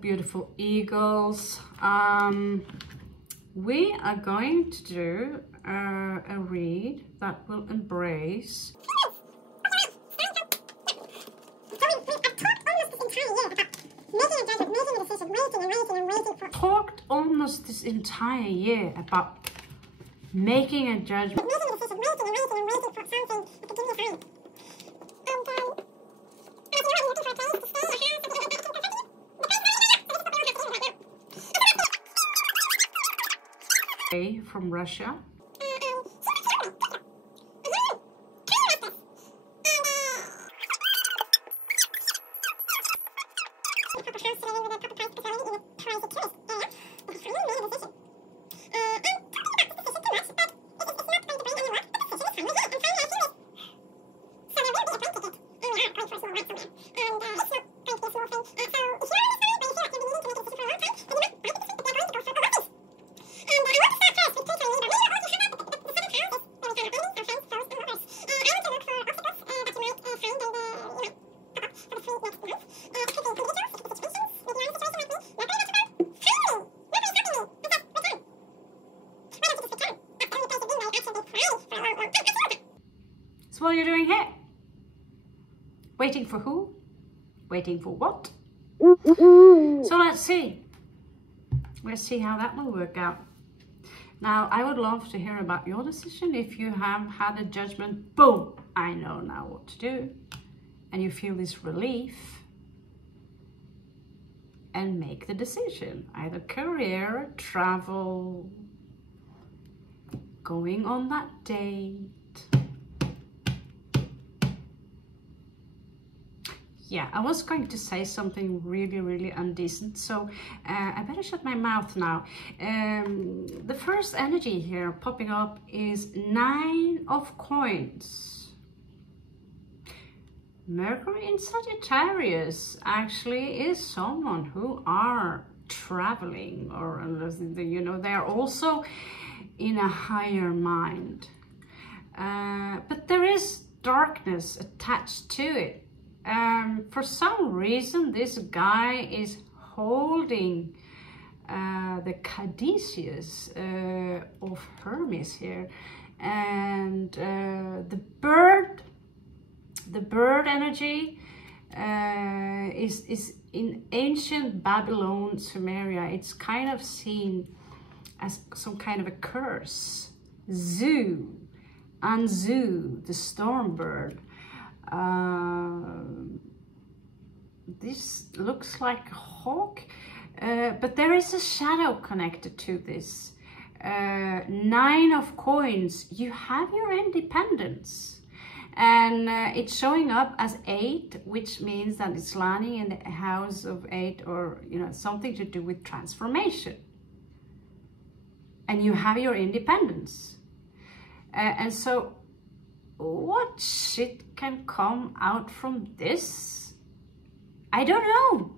Beautiful eagles. We are going to do a read that will embrace talked almost this entire year about making a judgment. From Russia. So what are you doing here? Waiting for who? Waiting for what? So let's see. Let's see how that will work out. Now, I would love to hear about your decision. If you have had a judgment, boom, I know now what to do. And you feel this relief. And make the decision. Either career, travel, going on that date. Yeah, I was going to say something really indecent, so I better shut my mouth now. The first energy here popping up is 9 of coins. Mercury in Sagittarius actually is someone who are traveling, or you know, they are also in a higher mind. But there is darkness attached to it. For some reason, this guy is holding the caduceus of Hermes here, and the bird energy is in ancient Babylon, Sumeria. It's kind of seen as some kind of a curse. Anzu, the storm bird. This looks like a hawk, but there is a shadow connected to this. 9 of coins, you have your independence, and it's showing up as 8, which means that it's landing in the house of 8, or you know, something to do with transformation. And you have your independence, and so what shit can come out from this? I don't know.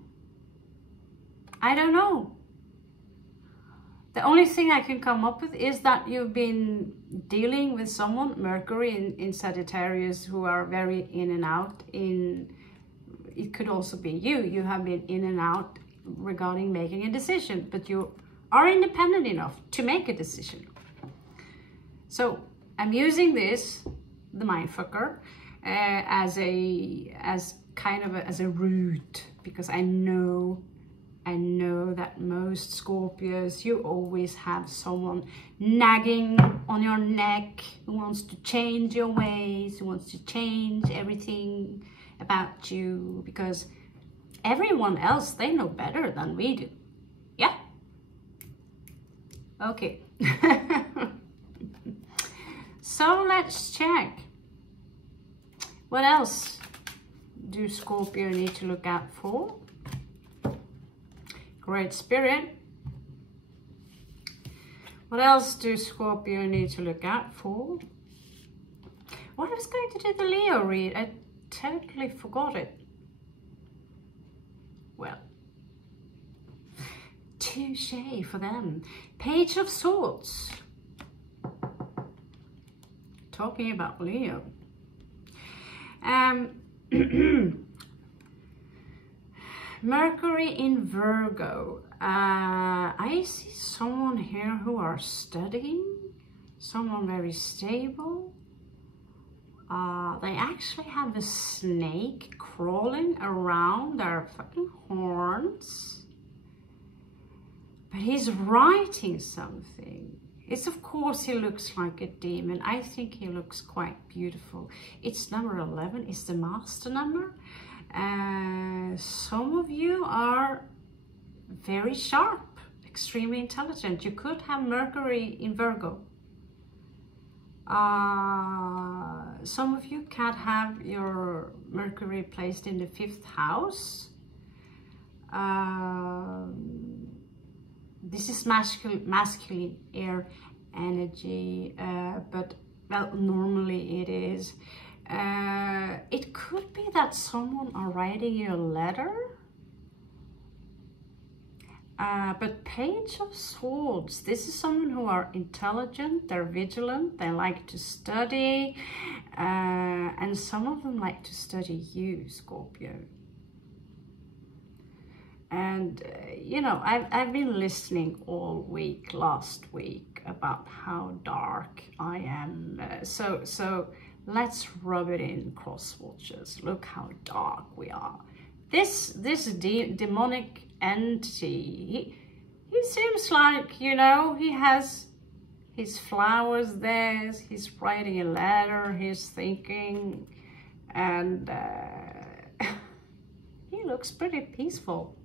I don't know. The only thing I can come up with is that you've been dealing with someone, Mercury in Sagittarius, who are very in and out. It could also be you. You have been in and out regarding making a decision, but you are independent enough to make a decision. So I'm using this, the mindfucker, as a root, because I know that most Scorpios, you always have someone nagging on your neck who wants to change your ways, who wants to change everything about you, because everyone else, they know better than we do. Yeah. Okay. So let's check. What else do Scorpio need to look out for? Great Spirit. What else do Scorpio need to look out for? What I was going to do the Leo read, I totally forgot it. Well, touche for them. Page of Swords. Talking about Leo. Mercury in Virgo. I see someone here who are studying. Someone very stable. They actually have a snake crawling around their fucking horns. But he's writing something. It's, of course, he looks like a demon. I think he looks quite beautiful. It's number 11. It's the master number. Some of you are very sharp, extremely intelligent. You could have Mercury in Virgo. Some of you can have your Mercury placed in the 5th house. This is masculine air energy, but well, normally it is. It could be that someone are writing you a letter. But Page of Swords, this is someone who are intelligent, they're vigilant, they like to study, and some of them like to study you, Scorpio. And, you know, I've been listening all week, last week, about how dark I am. So let's rub it in, cross watchers. Look how dark we are. This demonic entity, he seems like, you know, he has his flowers there, he's writing a letter, he's thinking, and he looks pretty peaceful.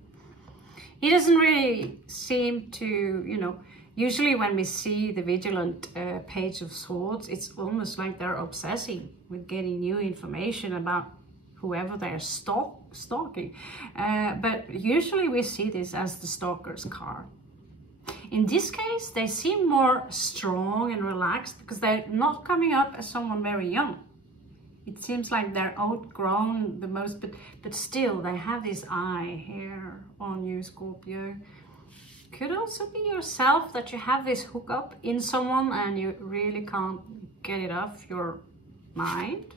He doesn't really seem to, you know, usually when we see the vigilant Page of Swords, it's almost like they're obsessing with getting new information about whoever they're stalking. But usually we see this as the stalker's card. In this case, they seem more strong and relaxed because they're not coming up as someone very young. It seems like they're outgrown the most, but still they have this eye here on you, Scorpio. Could also be yourself, that you have this hookup in someone and you really can't get it off your mind.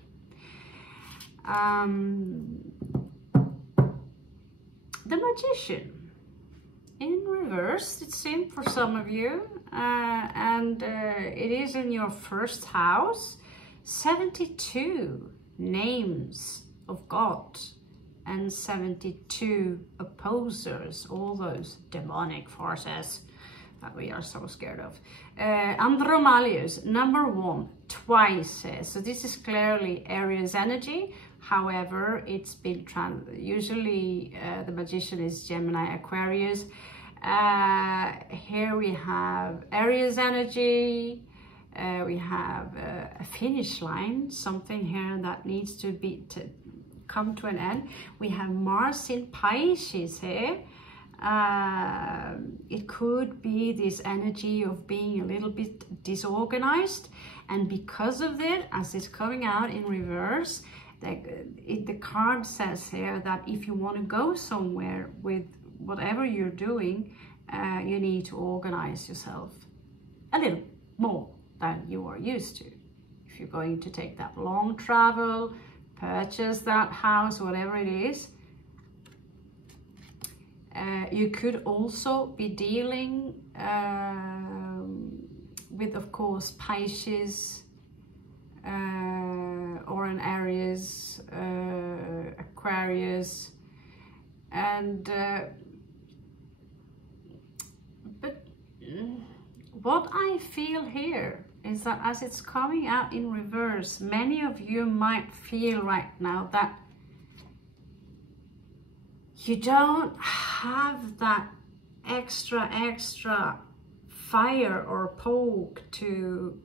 The Magician in reverse, it seemed for some of you, and it is in your 1st house. 72 names of God and 72 opposers, all those demonic forces that we are so scared of. Andromalius, number 1, twice. So this is clearly Aries energy. However, it's been usually the Magician is Gemini, Aquarius. Here we have Aries energy. We have a finish line, something here that needs to come to an end. We have Mars in Pisces here. It could be this energy of being a little bit disorganized, and because of it, as it's coming out in reverse, the card says here that if you want to go somewhere with whatever you're doing, you need to organize yourself a little more than you are used to. If you're going to take that long travel, purchase that house, whatever it is, you could also be dealing with, of course, Pisces or an Aries, Aquarius, and but what I feel here is that as it's coming out in reverse, many of you might feel right now that you don't have that extra fire or poke to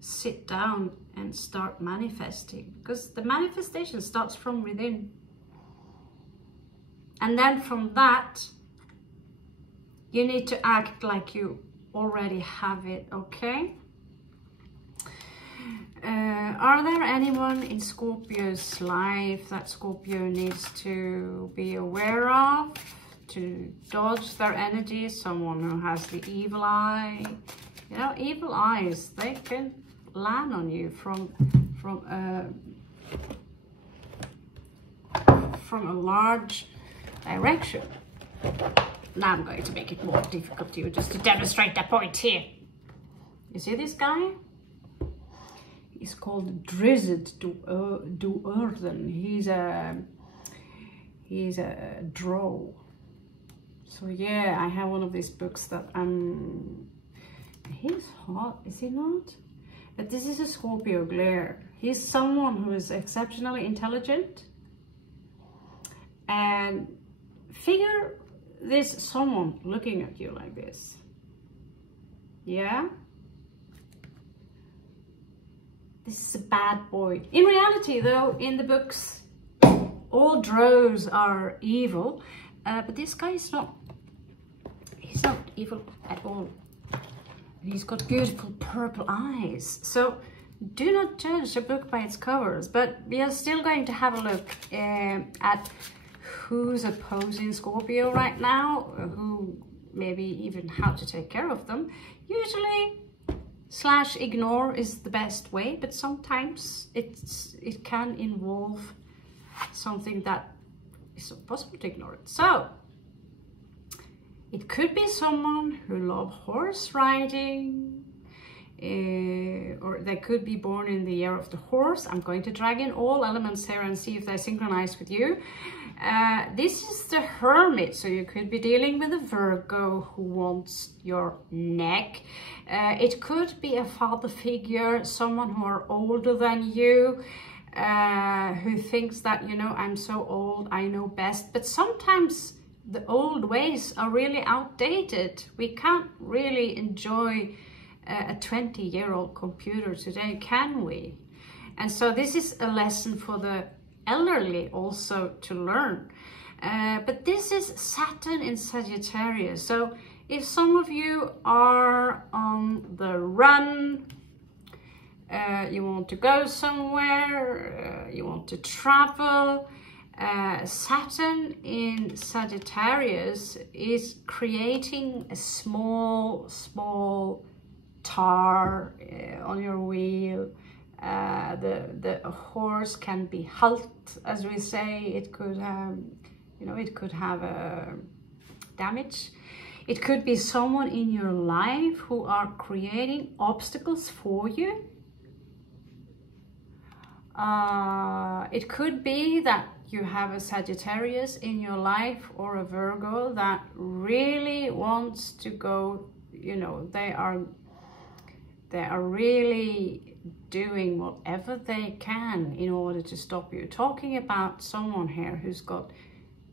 sit down and start manifesting, because the manifestation starts from within. And then from that, you need to act like you already have it, okay? Are there anyone in Scorpio's life that Scorpio needs to be aware of, to dodge their energy? Someone who has the evil eye. You know, evil eyes, they can land on you from a large direction. Now I'm going to make it more difficult to you just to demonstrate that point here. You see this guy? He's called Drizzt Do'Urden. He's a drow. So yeah, I have one of these books that he's hot, is he not? But this is a Scorpio glare. He's someone who is exceptionally intelligent. And figure this someone looking at you like this. Yeah? This is a bad boy. In reality though, in the books, all drows are evil. But this guy is not, he's not evil at all. He's got beautiful purple eyes. So do not judge a book by its covers, but we are still going to have a look at who's opposing Scorpio right now, who maybe even how to take care of them. Usually / ignore is the best way, but sometimes it can involve something that is impossible to ignore it. So it could be someone who loves horse riding, or they could be born in the year of the horse. I'm going to drag in all elements here and see if they synchronize with you. This is the Hermit, so you could be dealing with a Virgo who wants your neck. It could be a father figure, someone who are older than you, who thinks that, you know, I'm so old, I know best. But sometimes the old ways are really outdated. We can't really enjoy a 20-year-old computer today, can we? And so this is a lesson for the elderly also to learn. But this is Saturn in Sagittarius. So if some of you are on the run, you want to go somewhere, you want to travel, Saturn in Sagittarius is creating a small tar on your wheel. The horse can be halt, as we say. It could have, you know, it could have damage. It could be someone in your life who are creating obstacles for you. It could be that you have a Sagittarius in your life or a Virgo that really wants to go, you know, they are really doing whatever they can in order to stop you. Talking about someone here who's got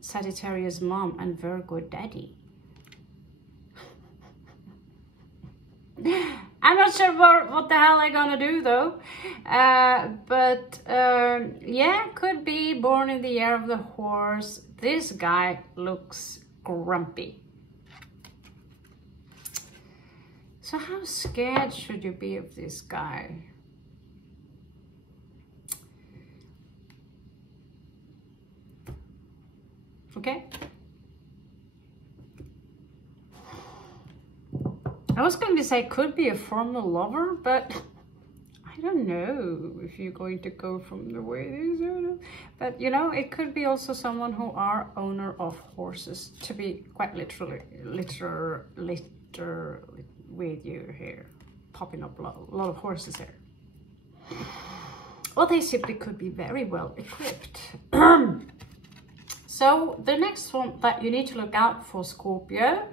Sagittarius mom and Virgo daddy. I'm not sure what the hell they're gonna do though. Yeah, could be born in the year of the horse. This guy looks grumpy. So how scared should you be of this guy? Okay. I was going to say could be a former lover, but I don't know if you're going to go from the way this is. But you know, it could be also someone who are owner of horses, to be quite literally with you here, popping up a lot of horses here. Well, they simply could be very well equipped. So the next one that you need to look out for, Scorpio,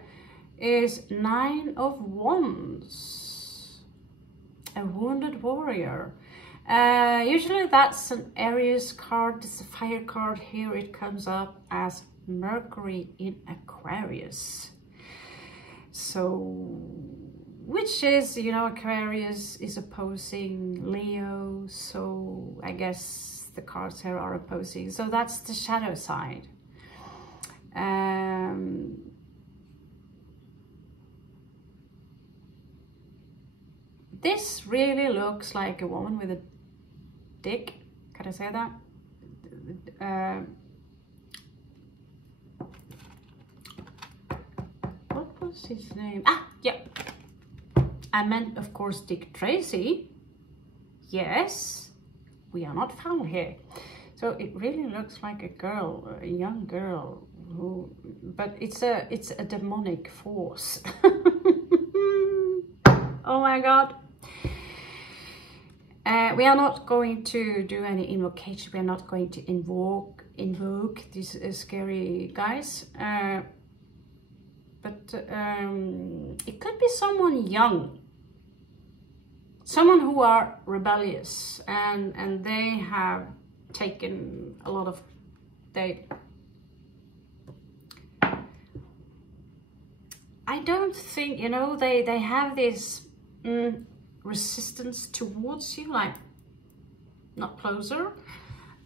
is 9 of Wands, a wounded warrior. Usually that's an Aries card. It's a fire card. Here it comes up as Mercury in Aquarius. So which is, you know, Aquarius is opposing Leo, so I guess the cards here are opposing. So that's the shadow side. This really looks like a woman with a dick. Can I say that? What was his name? Ah, yeah. I meant, of course, Dick Tracy. Yes, we are not found here. So it really looks like a girl, a young girl, who, but it's a demonic force. Oh my God. We are not going to do any invocation. We are not going to invoke these scary guys. But it could be someone young, someone who are rebellious, and they have taken a lot of I don't think, you know, they have this resistance towards you, like not closer,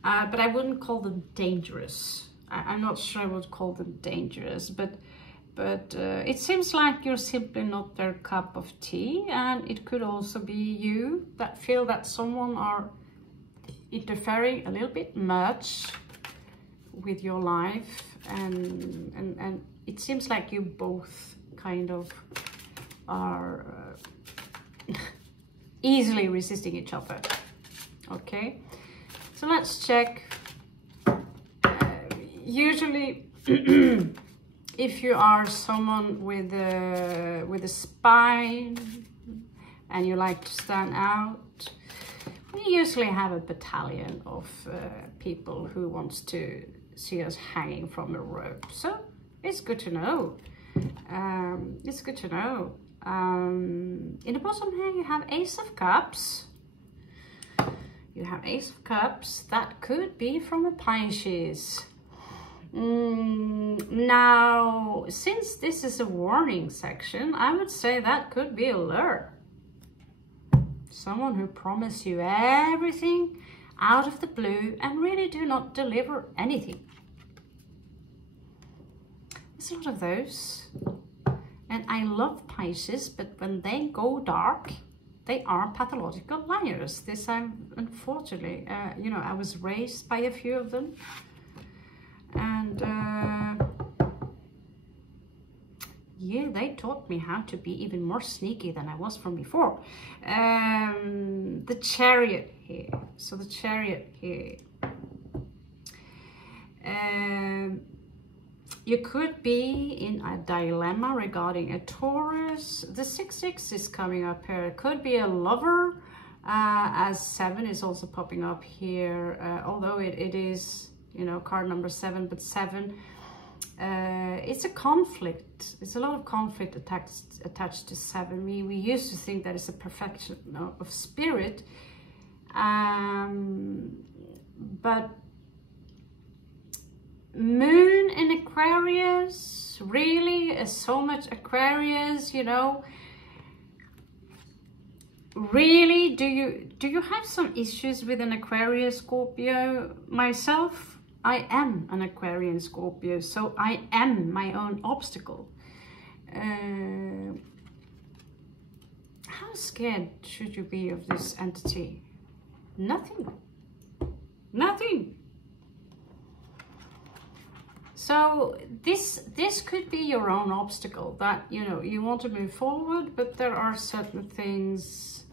but I wouldn't call them dangerous. I'm not sure I would call them dangerous, but it seems like you're simply not their cup of tea, and it could also be you that feel that someone are interfering a little bit much with your life, and it seems like you both kind of are easily resisting each other. Okay, so let's check. Usually if you are someone with a spine and you like to stand out, we usually have a battalion of people who wants to see us hanging from a rope. So it's good to know. It's good to know. In the bottom here you have Ace of Cups. You have Ace of Cups. That could be from a Pisces. Now, since this is a warning section, I would say that could be a lure. Someone who promise you everything out of the blue and really do not deliver anything. There's a lot of those. And I love Pisces, but when they go dark, they are pathological liars. This I'm unfortunately, you know, I was raised by a few of them. And yeah, they taught me how to be even more sneaky than I was from before. The Chariot here. So the Chariot here. You could be in a dilemma regarding a Taurus. The 6-6 is coming up here. It could be a lover, as 7 is also popping up here. Although it is, you know, card number 7, but 7, it's a conflict. It's a lot of conflict attached to 7. We used to think that it's a perfection of spirit, but Moon in Aquarius, really, so much Aquarius, you know. Really, do you have some issues with an Aquarius Scorpio? Myself, I am an Aquarian Scorpio, so I am my own obstacle. How scared should you be of this entity? Nothing. Nothing. So this could be your own obstacle, that, you know, you want to move forward, but there are certain things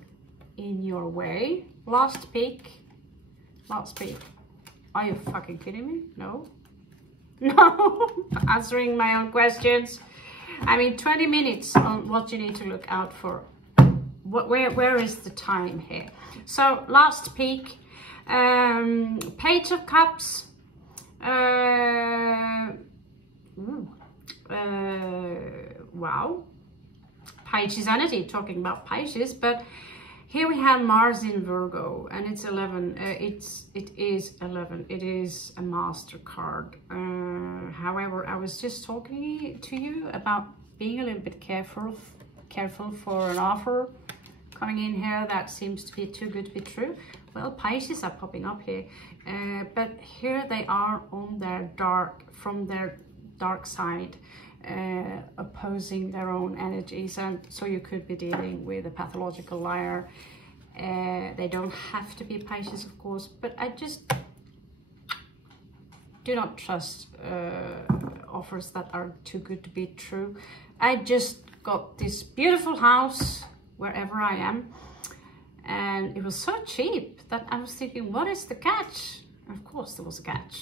in your way. Last peek. Are you fucking kidding me? No. No. Answering my own questions. I mean, 20 minutes on what you need to look out for. Where is the time here? So last peek. Page of Cups. Wow. Pisces energy, talking about Pisces, but here we have Mars in Virgo, and it's 11. It is 11. It is a master card. However, I was just talking to you about being a little bit careful careful for an offer coming in here that seems to be too good to be true. Well, Pisces are popping up here, but here they are on their from their dark side, opposing their own energies, and so you could be dealing with a pathological liar. They don't have to be Pisces, of course, but I just do not trust offers that are too good to be true. I just got this beautiful house wherever I am, and it was so cheap that I was thinking, what is the catch? Of course there was a catch.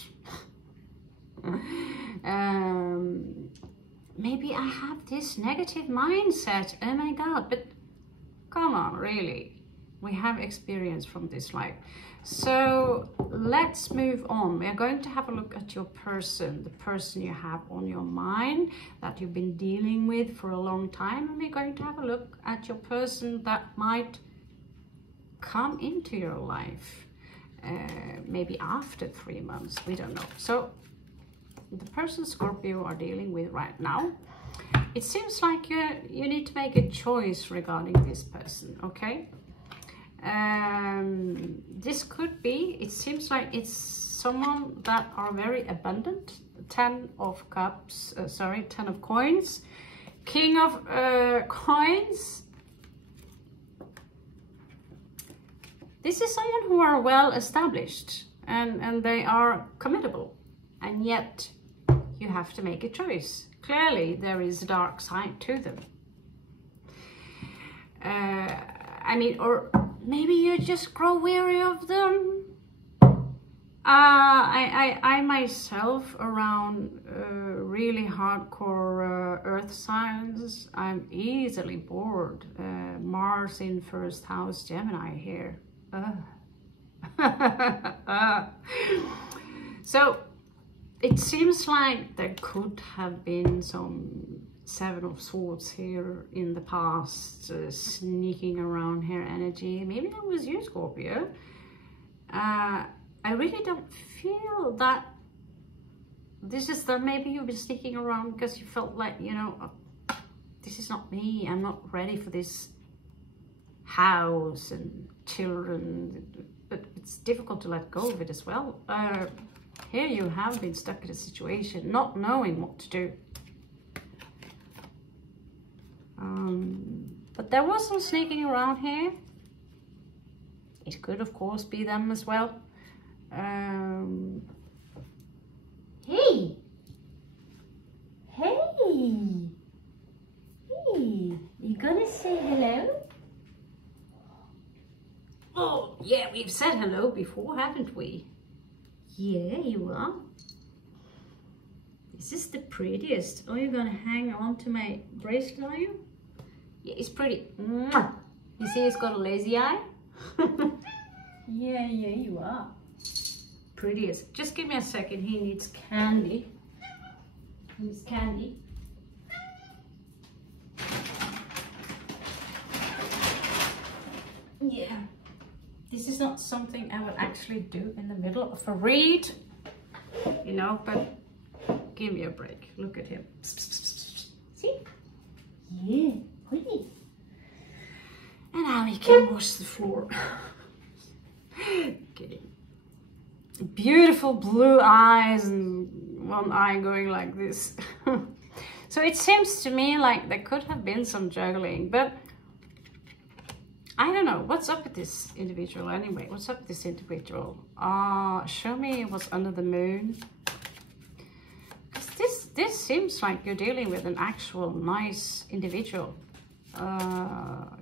Maybe I have this negative mindset, oh my god, but come on, really, we have experience from this life. So let's move on. We are going to have a look at your person, the person you have on your mind that you've been dealing with for a long time, and we're going to have a look at your person that might come into your life, maybe after 3 months, we don't know. So the person Scorpio are dealing with right now, it seems like you need to make a choice regarding this person, okay? This could be, it seems like it's someone that are very abundant. 10 of cups, 10 of coins, king of coins. This is someone who are well established and they are committable, and yet you have to make a choice. Clearly there is a dark side to them. I mean, or maybe you just grow weary of them. I myself, around really hardcore earth signs, I'm easily bored. Mars in first house, Gemini here. So it seems like there could have been some 7 of Swords here in the past, sneaking around here energy. Maybe that was you, Scorpio. I really don't feel that this is that. Maybe you've been sneaking around because you felt like, you know, this is not me. I'm not ready for this house and children. But it's difficult to let go of it as well. Here you have been stuck in a situation, not knowing what to do. But there was some sneaking around here. It could, of course, be them as well. Hey! Hey! Hey! You gonna say hello? Oh, yeah, we've said hello before, haven't we? Yeah, you are. This is the prettiest. Oh, you're gonna hang on to my bracelet, are you? Yeah, it's pretty. You see it's got a lazy eye? Yeah, you are. Prettiest. Just give me a second. He needs candy. He needs candy. Yeah. This is not something I would actually do in the middle of a read, you know, but give me a break. Look at him. See? Yeah, pretty. And now he can wash the floor. Kidding. Beautiful blue eyes and one eye going like this. So it seems to me like there could have been some juggling, but I don't know. What's up with this individual anyway? What's up with this individual? Show me what's under the moon. This seems like you're dealing with an actual nice individual.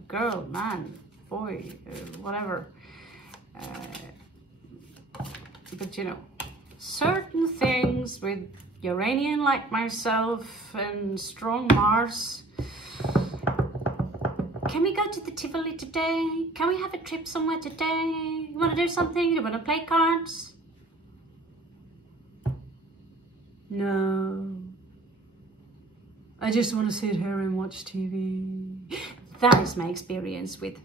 Girl, man, boy, whatever. But you know, certain things with Uranian like myself and strong Mars. Can we go to the Tivoli today? Can we have a trip somewhere today? You want to do something? You want to play cards? No. I just want to sit here and watch TV. That is my experience with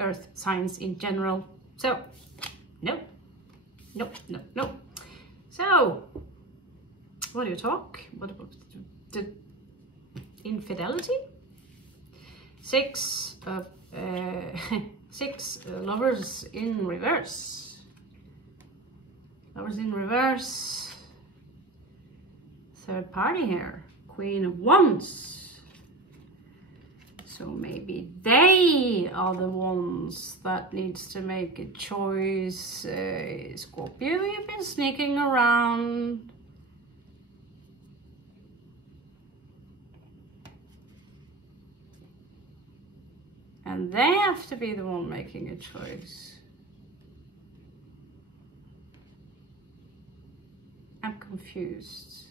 earth signs in general. So, nope. Nope, nope, nope. So, what do you talk? What about the infidelity? Six lovers in reverse. Lovers in reverse. Third party here. Queen of Wands. So maybe they are the ones that needs to make a choice. Scorpio, you've been sneaking around. And they have to be the one making a choice. I'm confused.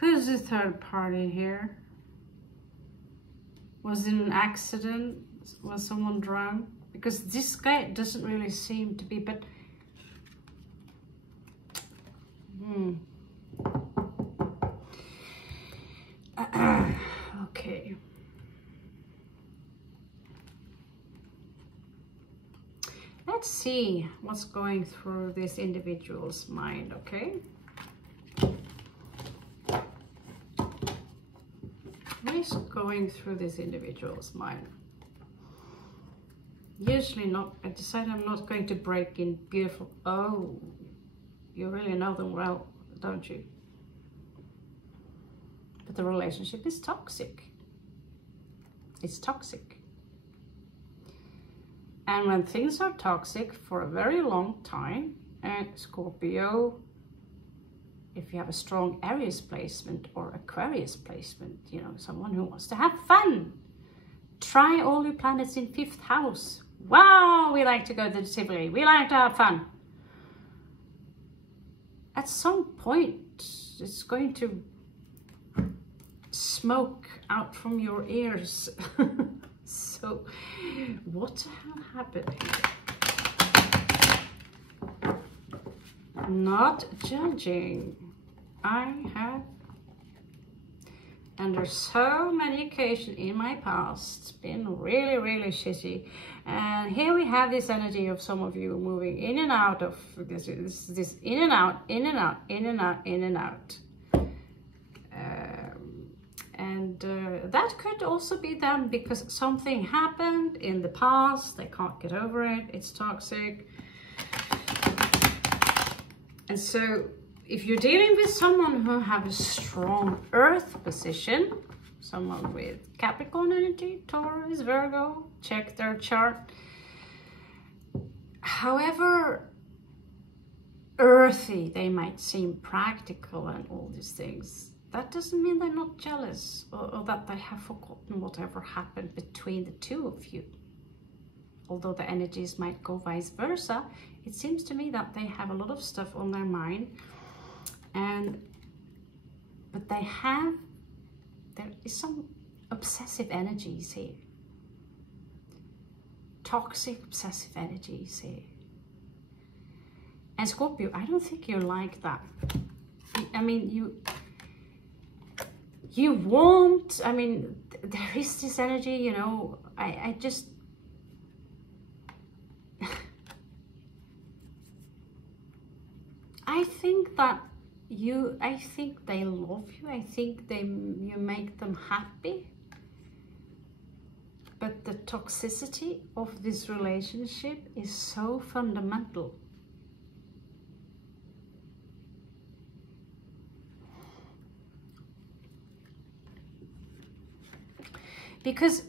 Who's the third party here? Was it an accident? Was someone drunk? Because this guy doesn't really seem to be, but... Okay. Let's see what's going through this individual's mind, okay? What is going through this individual's mind? Usually not. I decide I'm not going to break in beautiful. Oh, you really know them well, don't you? But the relationship is toxic. It's toxic. And when things are toxic for a very long time, and Scorpio, if you have a strong Aries placement or Aquarius placement, you know, someone who wants to have fun. Try all your planets in 5th house. Wow, we like to go to the Tivoli. We like to have fun. At some point, it's going to smoke out from your ears. So, what the hell happened here? Not judging. I have, under so many occasions in my past, been really, really shitty. And here we have this energy of some of you moving in and out of this in and out, in and out, in and out, in and out. That could also be them because something happened in the past. They can't get over it. It's toxic. And so if you're dealing with someone who have a strong earth position, someone with Capricorn energy, Taurus, Virgo, check their chart. However earthy they might seem, practical and all these things, that doesn't mean they're not jealous or that they have forgotten whatever happened between the two of you. Although the energies might go vice versa, it seems to me that they have a lot of stuff on their mind. But there is some obsessive energies here. Toxic, obsessive energies here. And Scorpio, I don't think you're like that. I mean, you want, I mean, there is this energy, you know, I just, I think that I think they love you. I think you make them happy. But the toxicity of this relationship is so fundamental. Because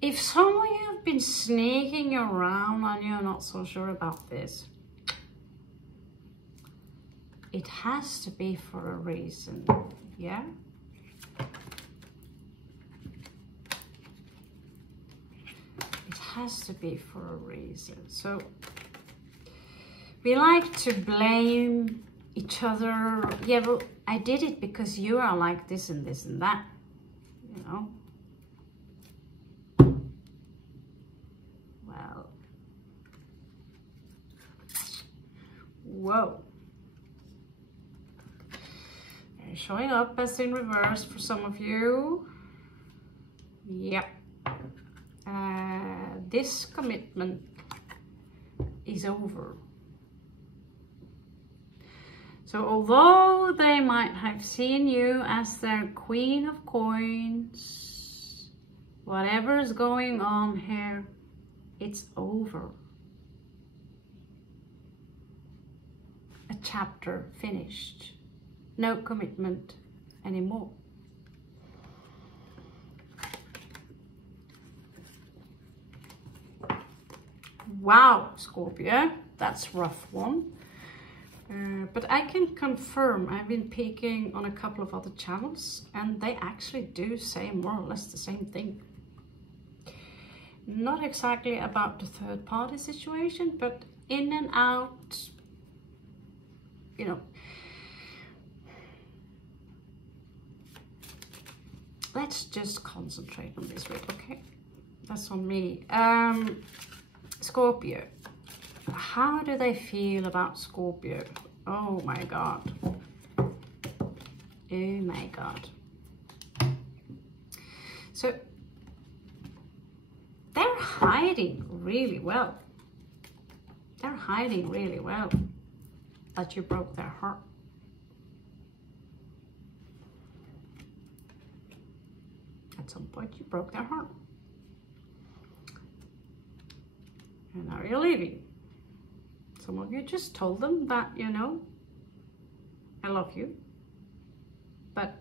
if some of you have been sneaking around and you're not so sure about this, it has to be for a reason, yeah? It has to be for a reason. So we like to blame each other. Yeah, well, I did it because you are like this and this and that, you know? Well, whoa. Showing up as in reverse for some of you. Yep. This commitment is over. So although they might have seen you as their Queen of Coins, Whatever is going on here, it's over. A chapter finished. No commitment anymore. Wow, Scorpio, that's a rough one. But I can confirm, I've been peeking on a couple of other channels and they actually do say more or less the same thing. Not exactly about the third party situation, but in and out, you know. Let's just concentrate on this bit, okay? That's on me. Scorpio. How do they feel about Scorpio? Oh my God. Oh my God. So they're hiding really well. They're hiding really well that you broke their heart. At some point you broke their heart. And now you're leaving. Some of you just told them that, you know, I love you, but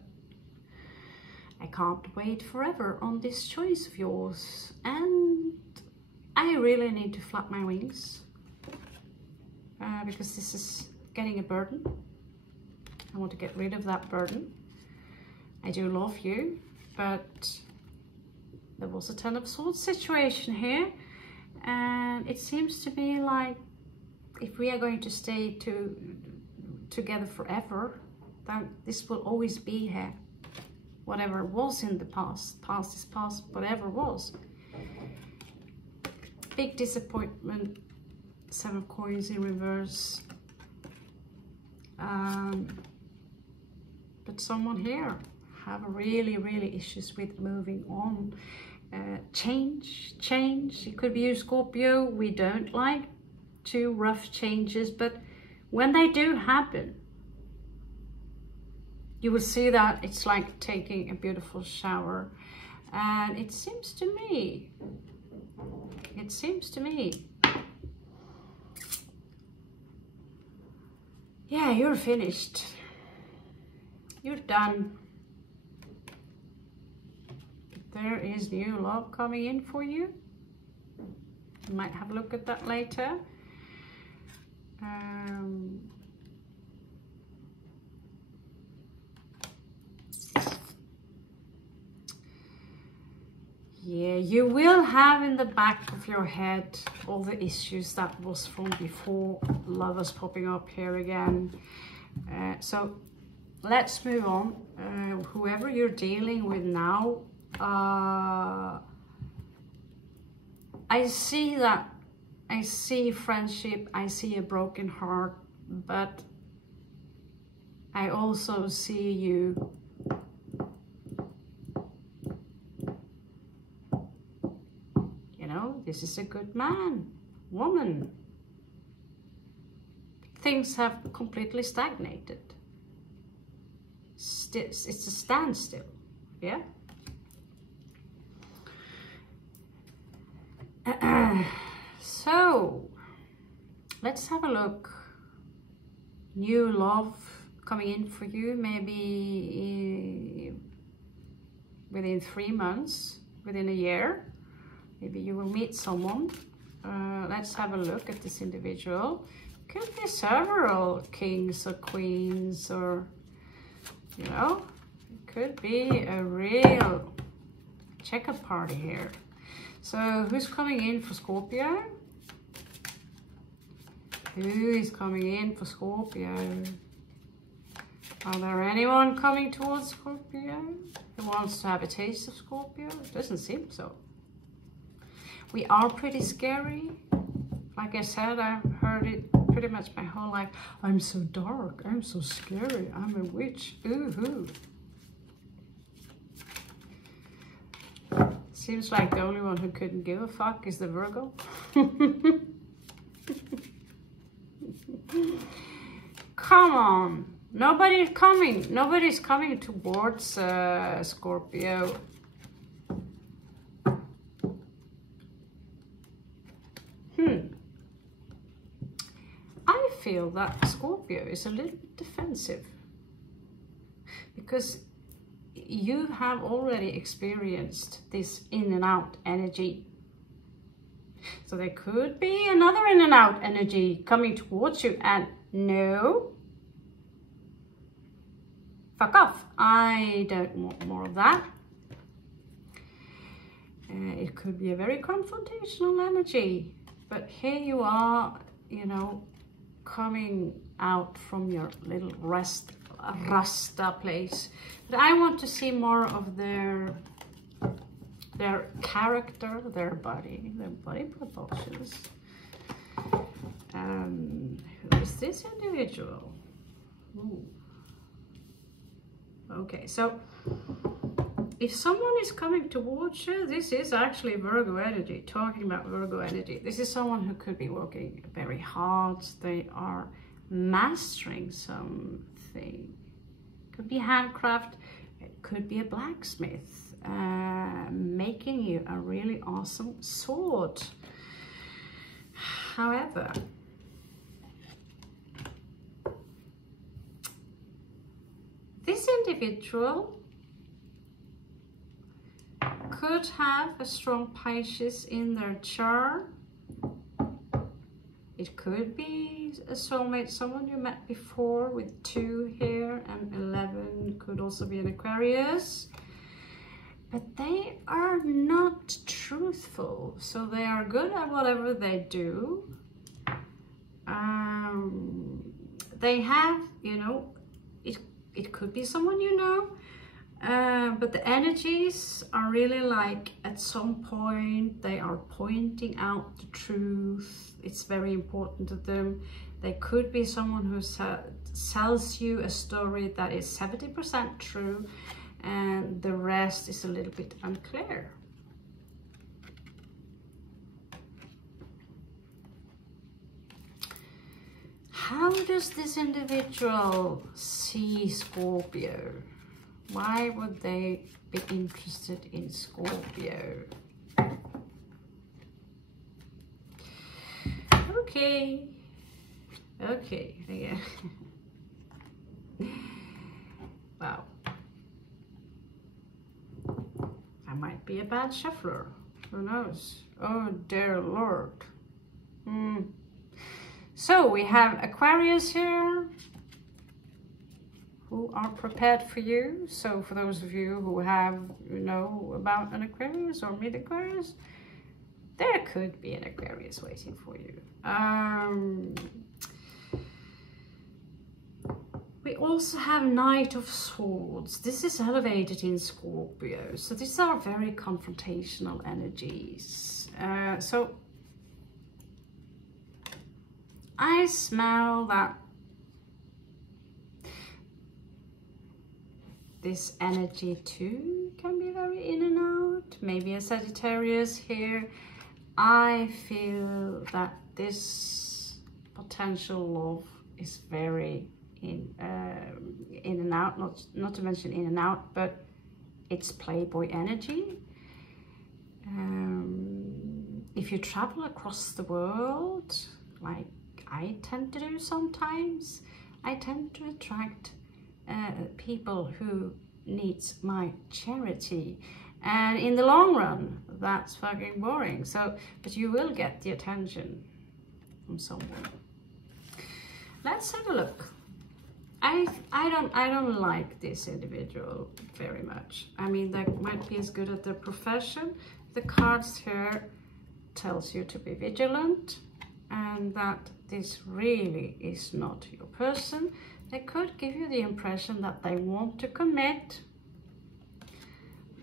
I can't wait forever on this choice of yours. And I really need to flap my wings because this is getting a burden. I want to get rid of that burden. I do love you, but there was a Ten of Swords situation here. And it seems to be like if we are going to stay together forever, then this will always be here. Whatever was in the past, past is past, whatever was. Big disappointment, Seven of Coins in reverse. But someone here have really, really issues with moving on. Change. It could be you, Scorpio. We don't like too rough changes, but when they do happen, you will see that it's like taking a beautiful shower. And it seems to me, yeah, you're finished. You're done. There is new love coming in for you. You might have a look at that later. Yeah, you will have in the back of your head all the issues that was from before. Lovers popping up here again. So let's move on. Whoever you're dealing with now, I see friendship, I see a broken heart, but I also see you this is a good man, woman. Things have completely stagnated. It's a standstill, yeah? So, let's have a look. New love coming in for you, maybe within 3 months, within a year. Maybe you will meet someone. Let's have a look at this individual. Could be several kings or queens, or, you know, it could be a real checkup party here. So who's coming in for Scorpio? Who is coming in for Scorpio? Are there anyone coming towards Scorpio who wants to have a taste of Scorpio? It doesn't seem so. We are pretty scary. Like I said, I've heard it pretty much my whole life. I'm so dark, I'm so scary, I'm a witch, ooh-hoo. Seems like the only one who couldn't give a fuck is the Virgo. Come on, nobody's coming towards Scorpio. feel that Scorpio is a little bit defensive because you have already experienced this in and out energy. So there could be another in and out energy coming towards you, and no, fuck off, I don't want more of that. It could be a very confrontational energy, but here you are, you know, coming out from your little rasta place. But I want to see more of their character, their body proportions. Who is this individual? Ooh. Okay, so if someone is coming towards you, this is actually Virgo energy, talking about Virgo energy. This is someone who could be working very hard. They are mastering something. Could be handcraft, it could be a blacksmith, making you a really awesome sword. However, this individual could have a strong Pisces in their chart. It could be a soulmate, someone you met before with 2 here, and 11 could also be an Aquarius. But they are not truthful, so they are good at whatever they do. They have, you know, it could be someone you know, but the energies are really like at some point they are pointing out the truth. It's very important to them. They could be someone who sells you a story that is 70% true and the rest is a little bit unclear. How does this individual see Scorpio? Why would they be interested in Scorpio? Okay, yeah. Wow. I might be a bad shuffler. Who knows? Oh dear Lord. So we have Aquarius here who are prepared for you. So for those of you who have, you know, about an Aquarius or meet Aquarius, there could be an Aquarius waiting for you. We also have Knight of Swords. This is elevated in Scorpio. So these are very confrontational energies. So I smell that this energy too can be very in and out. Maybe a Sagittarius here. I feel that this potential love is very in and out, not to mention in and out, but it's playboy energy. If you travel across the world, like I tend to do sometimes, I tend to attract people who needs my charity, and in the long run that's fucking boring. So but you will get the attention from someone. Let's have a look. I don't like this individual very much. I mean, they might be as good at their profession. The cards here tells you to be vigilant and that this really is not your person. They could give you the impression that they want to commit.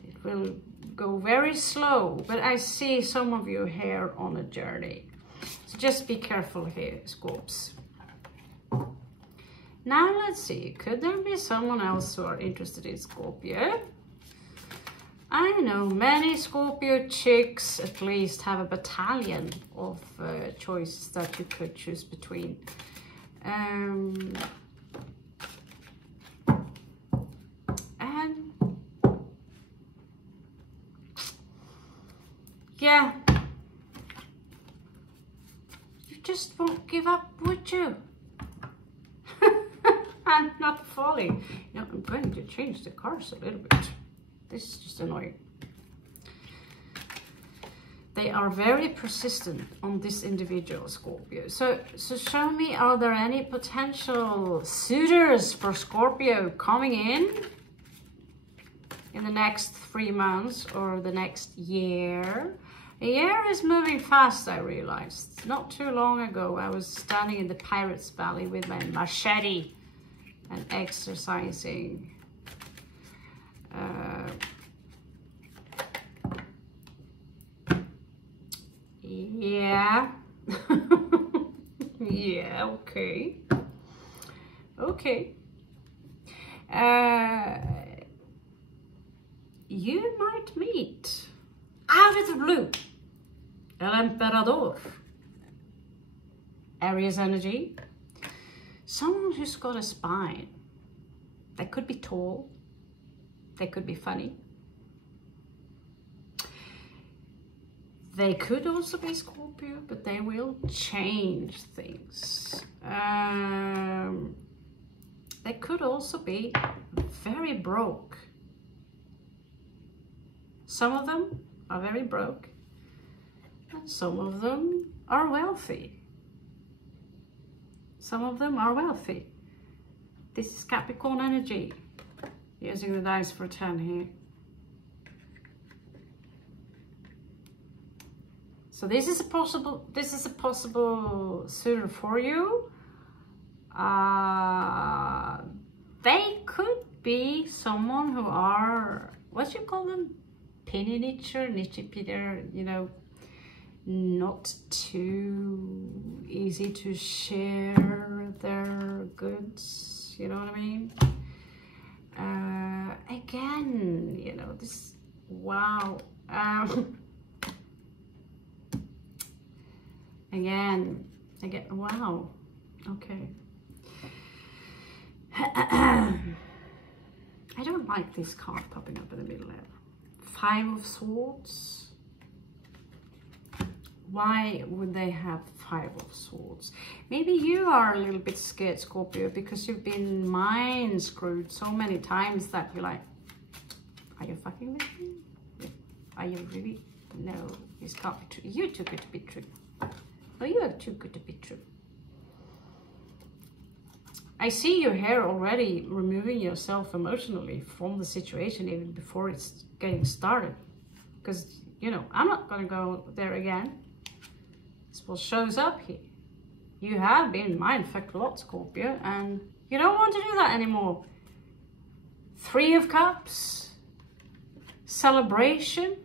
It will go very slow, but I see some of you here on a journey. So just be careful here, Scorps. Now let's see, could there be someone else who are interested in Scorpio? I know many Scorpio chicks at least have a battalion of choices that you could choose between. And yeah, you just won't give up, would you? Not falling. You know, I'm going to change the cards a little bit. This is just annoying. They are very persistent on this individual, Scorpio. So show me, are there any potential suitors for Scorpio coming in the next 3 months or the next year? A year is moving fast, I realized. Not too long ago, I was standing in the Pirates Valley with my machete and exercising. Yeah. Yeah, okay. Okay. You might meet, out of the blue, El Emperador. Aries energy. Someone who's got a spine. They could be tall. They could be funny. They could also be Scorpio, but they will change things. They could also be very broke. Some of them are very broke, and some of them are wealthy. Some of them are wealthy. This is Capricorn energy. Using the dice for 10 here. So this is a possible suitor for you. They could be someone who are, what you call them? Penny nicher, you know, not too easy to share their goods, you know what I mean? Again, you know, this, wow. Again, wow, okay. I don't like this card popping up in the middle there. 5 of Swords. Why would they have 5 of Swords? Maybe you are a little bit scared, Scorpio, because you've been mind screwed so many times that you're like, are you fucking with me? Are you really? No, this can't be true. You're too good to be true. Oh, you are too good to be true. I see you here already removing yourself emotionally from the situation even before it's getting started. Because, you know, I'm not going to go there again. This what shows up here. You have been mind-fucked a lot, Scorpio, and you don't want to do that anymore. 3 of Cups. Celebration.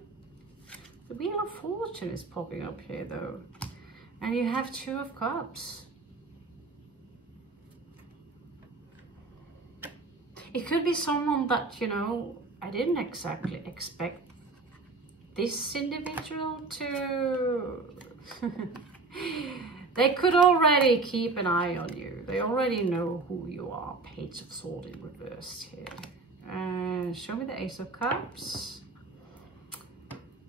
The Wheel of Fortune is popping up here, though. And you have 2 of Cups. It could be someone that, you know, I didn't exactly expect this individual to... They could already keep an eye on you. They already know who you are. Page of Swords in reverse here. Show me the Ace of Cups.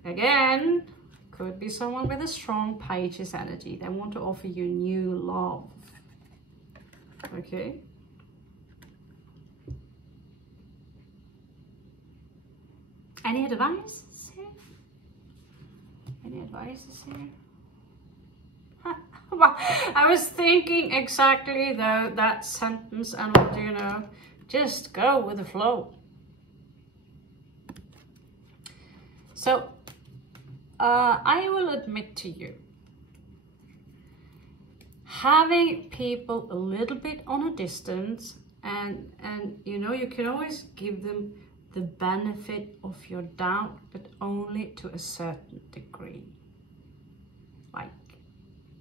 Again, could be someone with a strong Pisces energy. They want to offer you new love. Okay. Any advice here? Any advices here? I was thinking exactly though that sentence, and what do you know? Just go with the flow. So I will admit to you, having people a little bit on a distance, and you know, you can always give them the benefit of your doubt, but only to a certain degree. Like,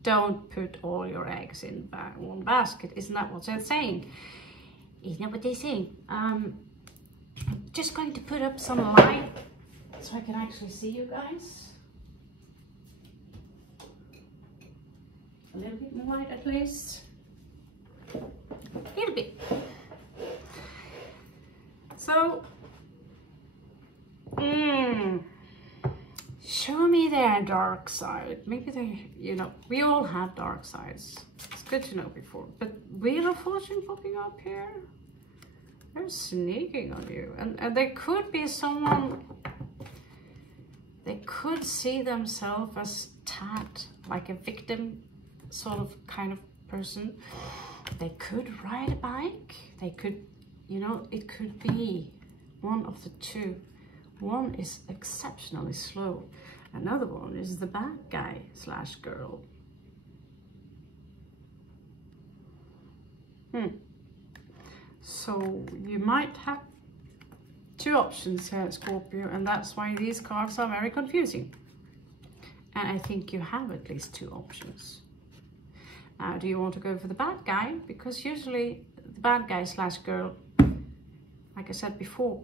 don't put all your eggs in one basket. Isn't that what they're saying? Isn't that what they're saying? I'm just going to put up some light so I can actually see you guys. A little bit more light at least. A little bit. So, Show me their dark side. Maybe they, you know, we all have dark sides. It's good to know before. But Wheel of Fortune popping up here. They're sneaking on you. And there could be someone, they could see themselves as tad, like a victim sort of kind of person. They could ride a bike. They could, you know, it could be one of the two. One is exceptionally slow. Another one is the bad guy slash girl. So you might have two options here, Scorpio, and that's why these cards are very confusing. And I think you have at least two options. Now, do you want to go for the bad guy? Because usually the bad guy slash girl, like I said before,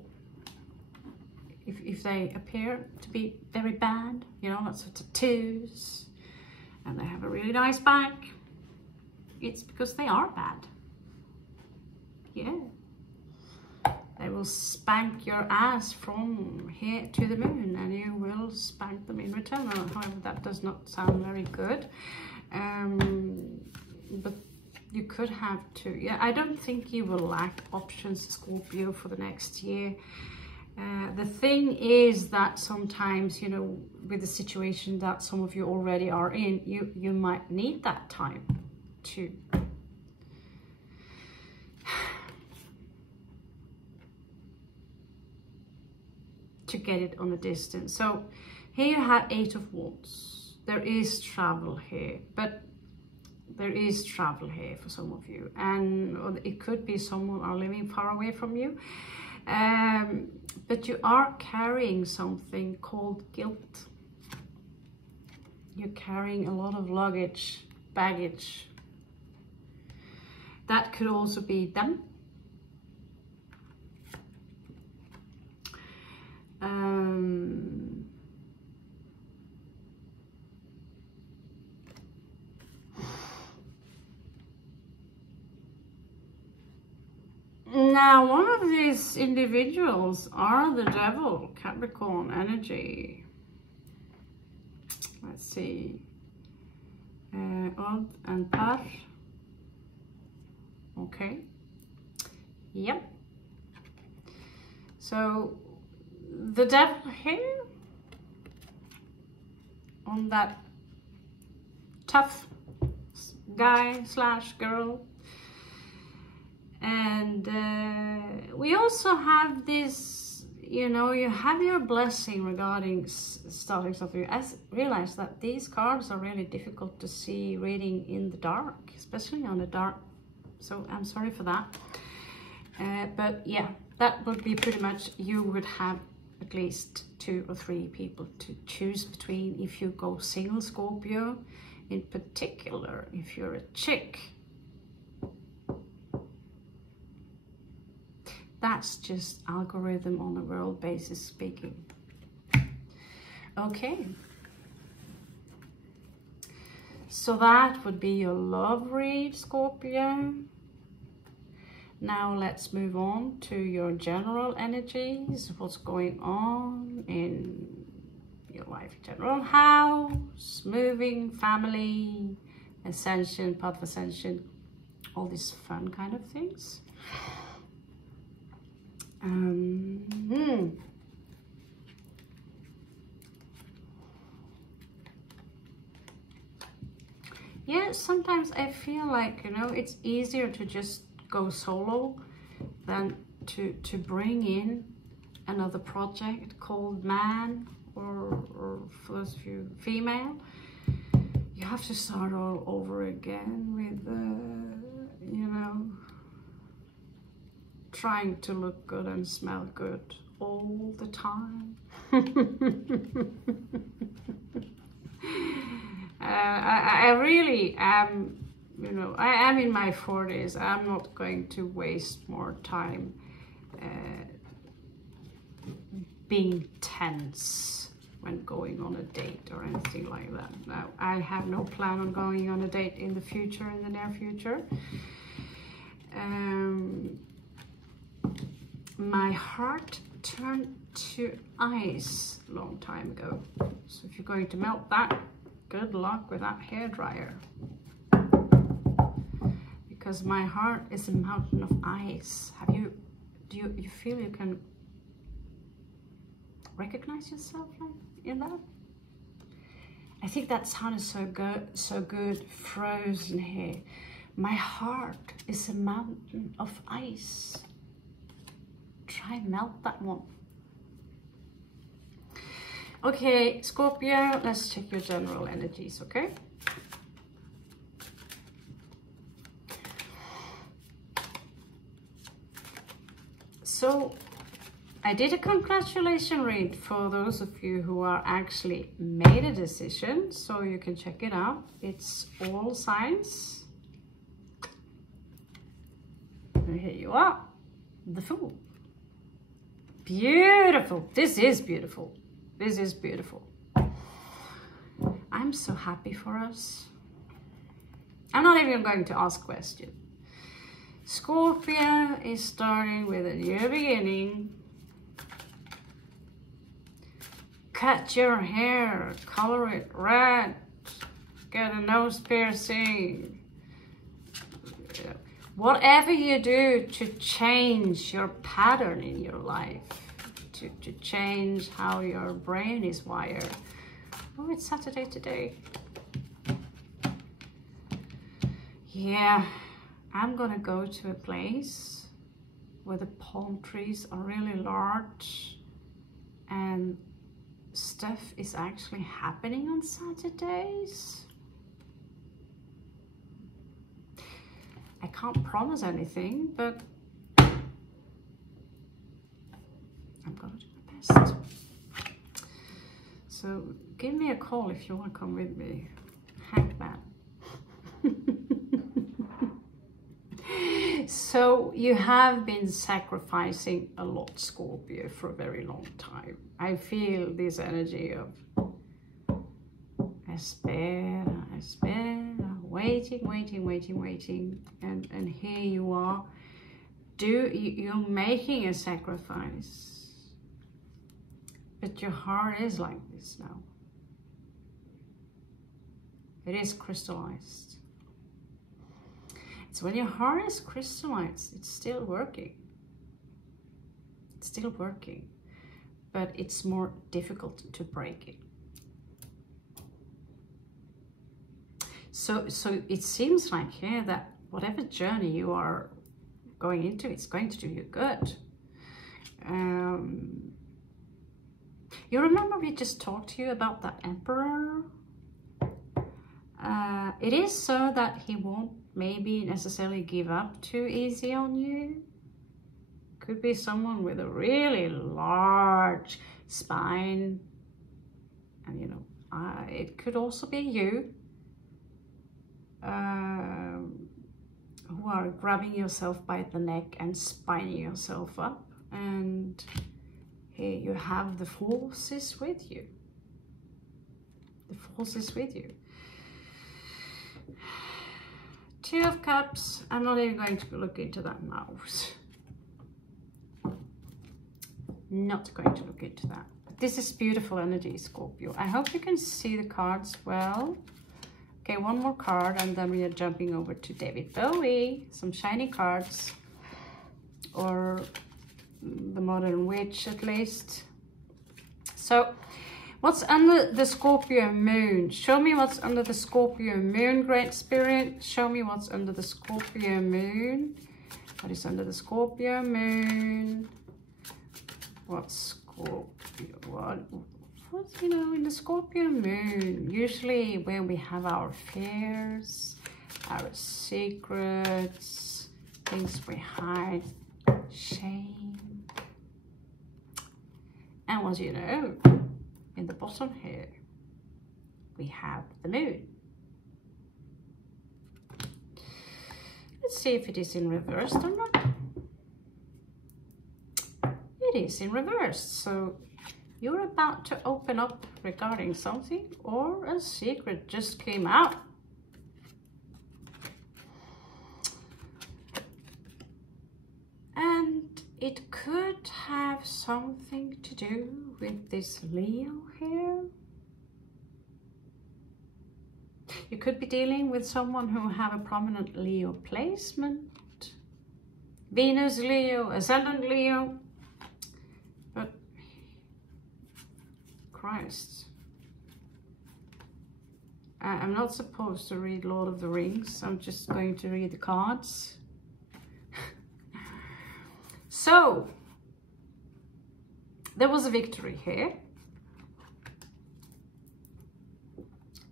if they appear to be very bad, you know, lots of tattoos, and they have a really nice bike, it's because they are bad. Yeah. They will spank your ass from here to the moon, and you will spank them in return. However, that does not sound very good. But you could have to. Yeah, I don't think you will lack options, Scorpio, for the next year. The thing is that sometimes, you know, with the situation that some of you already are in, you might need that time to get it on a distance. So here you have 8 of Wands. There is travel here, but there is travel here for some of you, and it could be someone are living far away from you. But you are carrying something called guilt. You're carrying a lot of luggage, baggage. That could also be them. Now, one of these individuals are the devil, Capricorn energy. Let's see. Odd and par. Okay. Yep. So, the devil here, on that tough guy slash girl. And we also have this, you know, you have your blessing regarding starting something. I realize that these cards are really difficult to see reading in the dark, especially on the dark. So I'm sorry for that. But yeah, that would be pretty much, you would have at least 2 or 3 people to choose between if you go single, Scorpio. In particular, if you're a chick. That's just algorithm on a world basis speaking. Okay. So that would be your love read, Scorpio. Now let's move on to your general energies. What's going on in your life in general? House, moving, family, ascension, path of ascension, all these fun kind of things. Yeah, sometimes I feel like, you know, it's easier to just go solo than to bring in another project called man, or for those of you female. You have to start all over again with, you know, trying to look good and smell good all the time. I really am, you know, I am in my 40s. I'm not going to waste more time being tense when going on a date or anything like that. Now, I have no plan on going on a date in the future, in the near future. My heart turned to ice a long time ago. So if you're going to melt that, good luck with that hairdryer. Because my heart is a mountain of ice. Do you feel you can recognize yourself in that? I think that sounded so good, frozen here. My heart is a mountain of ice. Try melt that one. Okay, Scorpio, let's check your general energies, okay? So, I did a congratulation read for those of you who are actually made a decision, so you can check it out. It's all signs. And here you are, the Fool. Beautiful. This is beautiful. This is beautiful. I'm so happy for us. I'm not even going to ask questions. Scorpio is starting with a new beginning. Cut your hair, color it red, get a nose piercing. Whatever you do to change your pattern in your life, to change how your brain is wired. Oh, it's Saturday today. Yeah, I'm gonna go to a place where the palm trees are really large and stuff is actually happening on Saturdays. I can't promise anything, but I'm gonna do my best. So give me a call if you want to come with me. Heck man. So you have been sacrificing a lot, Scorpio, for a very long time. I feel this energy of espera, waiting, and here you are. You're making a sacrifice, but your heart is like this now. It is crystallized. So when your heart is crystallized, it's still working. It's still working, but it's more difficult to break it. So it seems like here that whatever journey you are going into, it's going to do you good. You remember we just talked to you about that Emperor? It is so that he won't maybe necessarily give up too easy on you. Could be someone with a really large spine, and you know, it could also be you who are grabbing yourself by the neck and spining yourself up, and here you have the forces with you. The forces with you. Two of Cups. I'm not even going to look into that now. Not going to look into that. But this is beautiful energy, Scorpio. I hope you can see the cards well. Okay, one more card and then we are jumping over to David Bowie. Some shiny cards. Or the Modern Witch at least. So, what's under the Scorpio moon? Show me what's under the Scorpio moon, Great Spirit. Show me what's under the Scorpio moon. What is under the Scorpio moon? What's Scorpio? What, you know, in the Scorpio moon, usually when we have our fears, our secrets, things we hide, shame. And what you know, in the bottom here, we have the moon. Let's see if it is in reverse or not. It is in reverse, so you're about to open up regarding something, or a secret just came out. And it could might have something to do with this Leo here. You could be dealing with someone who have a prominent Leo placement. Venus Leo, Ascendant Leo. But, Christ. I'm not supposed to read Lord of the Rings. I'm just going to read the cards. So, there was a victory here.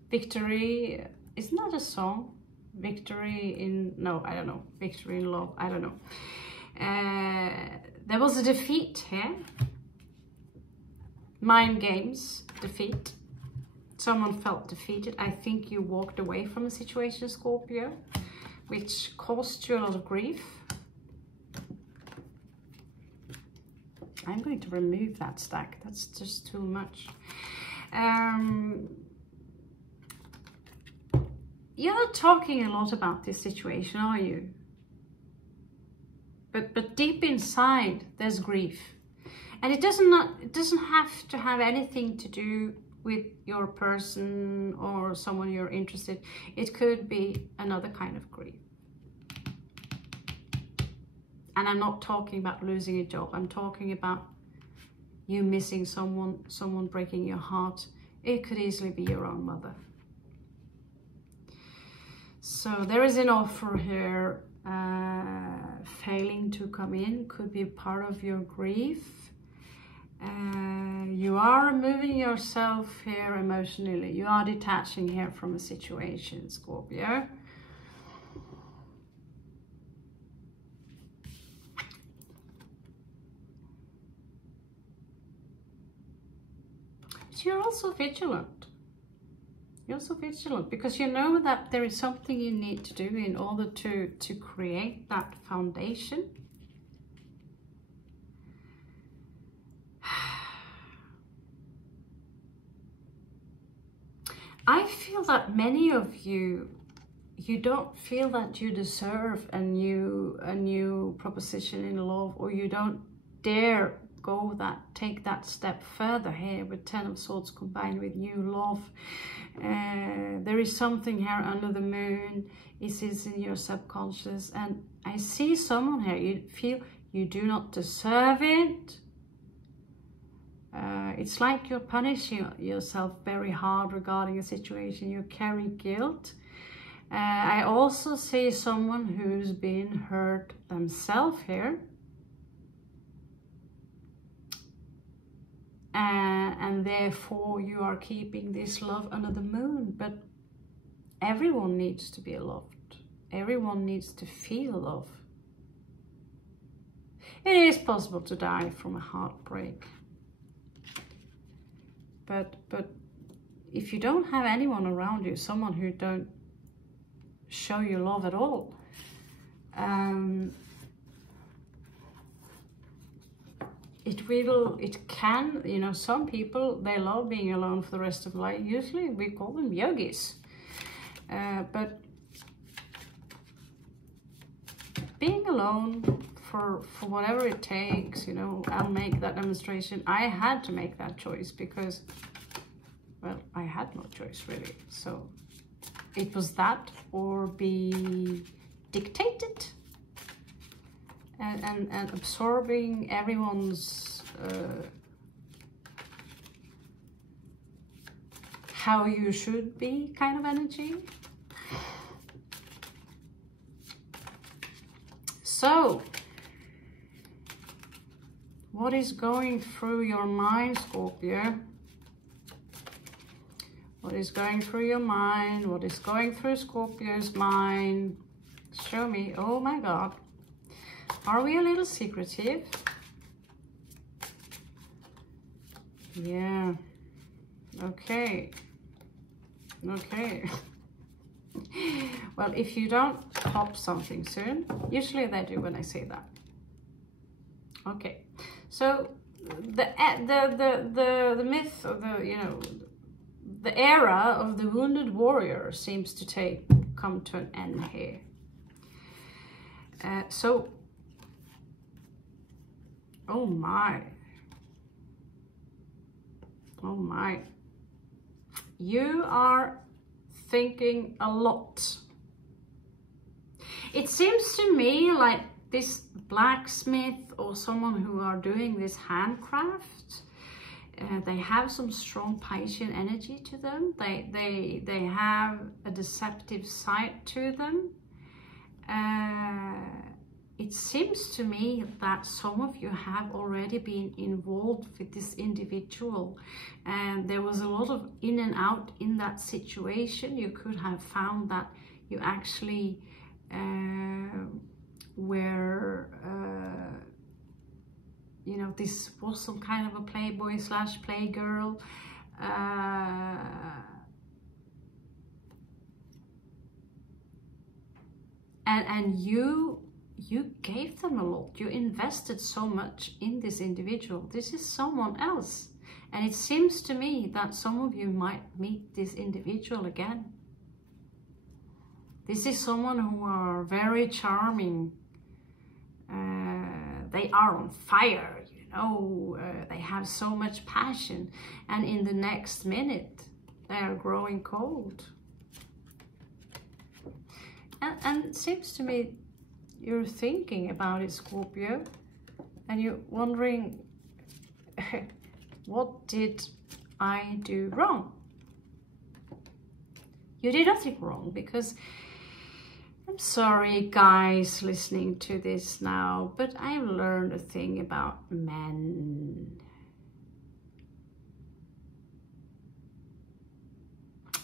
Victory is not a song. Victory in, no, I don't know. Victory in love, I don't know. There was a defeat here. Mind games, defeat. Someone felt defeated. I think you walked away from a situation, Scorpio, which caused you a lot of grief. I'm going to remove that stack. That's just too much. You're not talking a lot about this situation, are you? But deep inside, there's grief. And it doesn't have to have anything to do with your person or someone you're interested. It could be another kind of grief. And I'm not talking about losing a job. I'm talking about you missing someone breaking your heart. It could easily be your own mother. So there is an offer here. Failing to come in could be part of your grief. You are removing yourself here emotionally. You are detaching here from a situation, Scorpio. But you're also vigilant. You're so vigilant because you know that there is something you need to do in order to create that foundation. I feel that many of you don't feel that you deserve a new proposition in love, or you don't dare take that step further here with 10 of Swords combined with new love. There is something here under the moon. It is in your subconscious, and I see someone here, you feel you do not deserve it. It's like you're punishing yourself very hard regarding a situation. You carry guilt. I also see someone who's been hurt themselves here. And therefore you are keeping this love under the moon. But everyone needs to be loved. Everyone needs to feel love. It is possible to die from a heartbreak. But if you don't have anyone around you, someone who don't show you love at all, it can, you know, some people, they love being alone for the rest of life. Usually we call them yogis. But being alone for whatever it takes, you know, I'll make that demonstration. I had to make that choice because, well, I had no choice really. So it was that or be dictated and absorbing everyone's how you should be kind of energy. So, what is going through your mind, Scorpio? What is going through your mind? What is going through Scorpio's mind? Show me. Oh my God. Are we a little secretive? Yeah. Okay. Okay. Well, if you don't pop something soon, usually they do when I say that. Okay. So the myth of the, you know, the era of the wounded warrior seems to come to an end here. So Oh my. Oh my. You are thinking a lot. It seems to me like this blacksmith or someone who are doing this handcraft, they have some strong Piscean energy to them. They have a deceptive side to them. It seems to me that some of you have already been involved with this individual, and there was a lot of in and out in that situation. You could have found that you actually were, you know, this was some kind of a playboy slash playgirl. And you gave them a lot. You invested so much in this individual. This is someone else. And it seems to me that some of you might meet this individual again. This is someone who are very charming. They are on fire, you know. They have so much passion. And in the next minute, they are growing cold. And it seems to me you're thinking about it, Scorpio, and you're wondering, what did I do wrong? You did nothing wrong, because I'm sorry, guys, listening to this now, but I've learned a thing about men.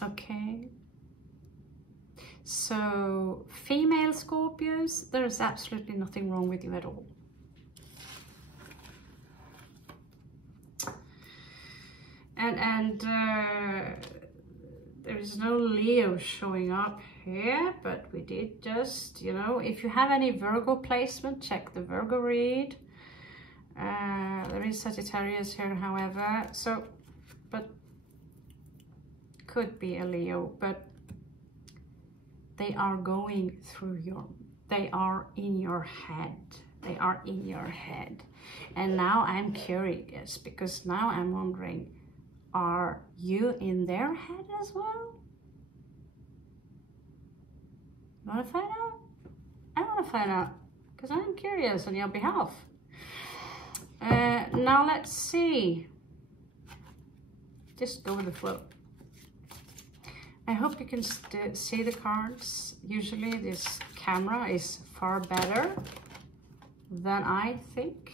Okay. So, female Scorpios, there's absolutely nothing wrong with you at all. And there is no Leo showing up here, but we did just, you know, if you have any Virgo placement, check the Virgo read. There is Sagittarius here, however, so, but could be a Leo, but they are going through they are in your head. They are in your head. And now I'm curious, because now I'm wondering, are you in their head as well? You want to find out? I want to find out, because I'm curious on your behalf. Now let's see. Just go with the flow. I hope you can see the cards. Usually this camera is far better than I think.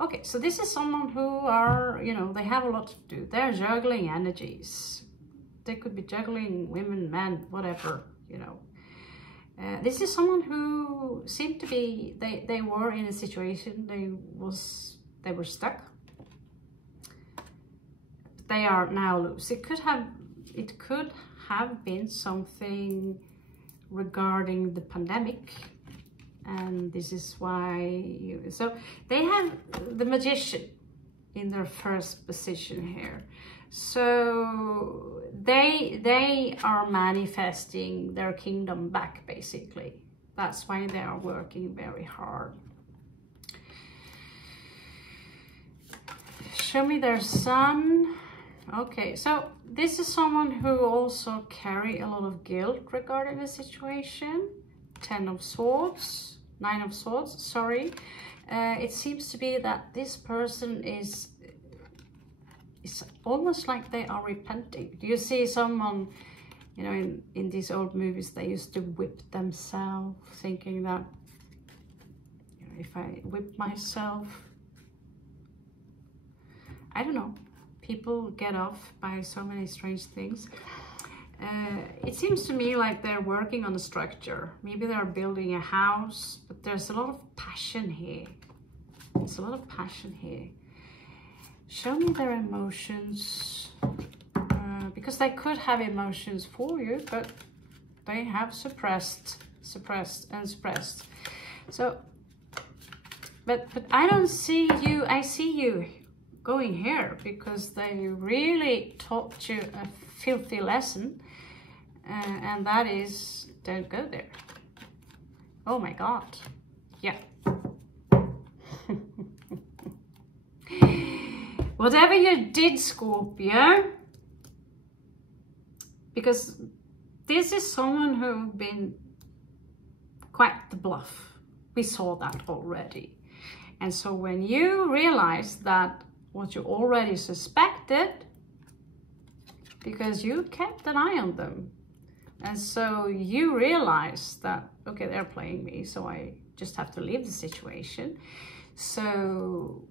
Okay, so this is someone who are, you know, they have a lot to do. They're juggling energies. They could be juggling women, men, whatever, you know. This is someone who seemed to be, they were in a situation, they were stuck. They are now loose. It could have been something regarding the pandemic, and this is why so they have the Magician in their first position here. So they are manifesting their kingdom back, basically. That's why they are working very hard. Show me their sun. Okay, so this is someone who also carry a lot of guilt regarding the situation. 10 of Swords, 9 of Swords, sorry. It seems to be that this person is almost like they are repenting. Do you see someone, you know, in these old movies, they used to whip themselves, thinking that, you know, if I whip myself, I don't know. People get off by so many strange things. It seems to me like they're working on a structure. Maybe they're building a house, but there's a lot of passion here. There's a lot of passion here. Show me their emotions, because they could have emotions for you, but they have suppressed. So, but I don't see you. I see you going here, because they really taught you a filthy lesson, and that is, don't go there. Oh my God, yeah. Whatever you did, Scorpio, because this is someone who's been quite the bluff. We saw that already. And so when you realize that what you already suspected, because you kept an eye on them, and so you realize that, okay, they're playing me, so I just have to leave the situation. So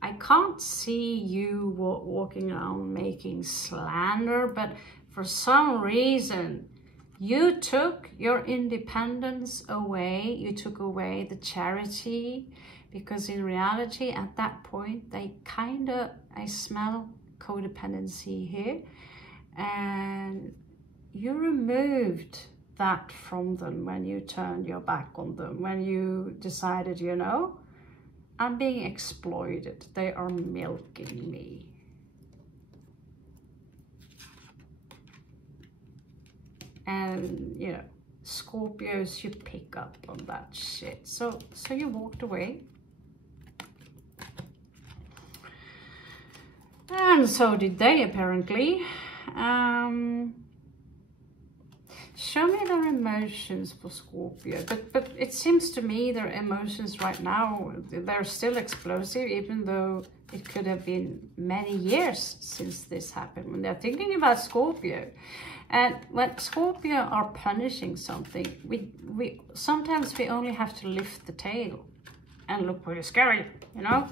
I can't see you walking around making slander, but for some reason, you took your independence away. You took away the charity, because in reality, at that point, they kind of, I smell codependency here. And you removed that from them when you turned your back on them, when you decided, you know, I'm being exploited. They are milking me. And, you know, Scorpios, you pick up on that shit. So you walked away. And so did they, apparently. Show me their emotions for Scorpio. But it seems to me their emotions right now, they're still explosive, even though it could have been many years since this happened. When they're thinking about Scorpio, and when Scorpio are punishing something, we sometimes we only have to lift the tail and look pretty scary, you know?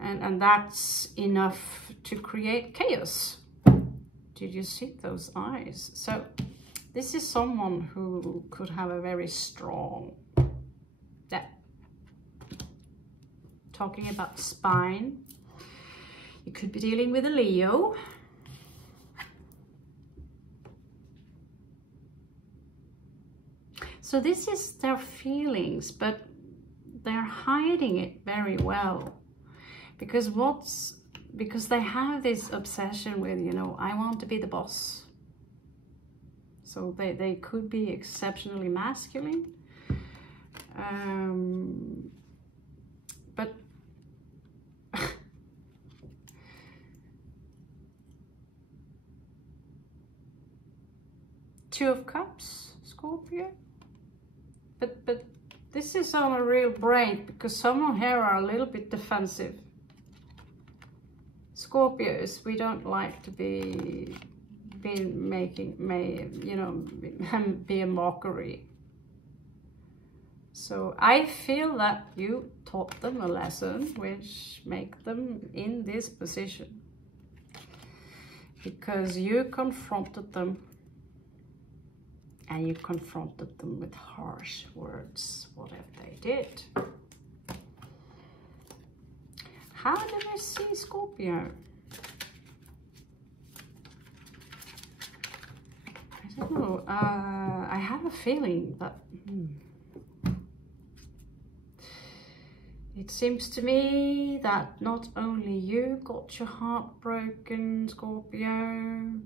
And that's enough to create chaos. Did you see those eyes? So this is someone who could have a very strong, talking about spine. You could be dealing with a Leo. So this is their feelings, but they're hiding it very well. Because they have this obsession with, you know, I want to be the boss. So they could be exceptionally masculine. But Two of Cups, Scorpio. But this is on a real break, because someone here are a little bit defensive. Scorpios, we don't like to be a mockery. So I feel that you taught them a lesson which make them in this position, because you confronted them, and you confronted them with harsh words, whatever they did. How do we see Scorpio? I don't know. I have a feeling that it seems to me that not only you got your heart broken, Scorpio.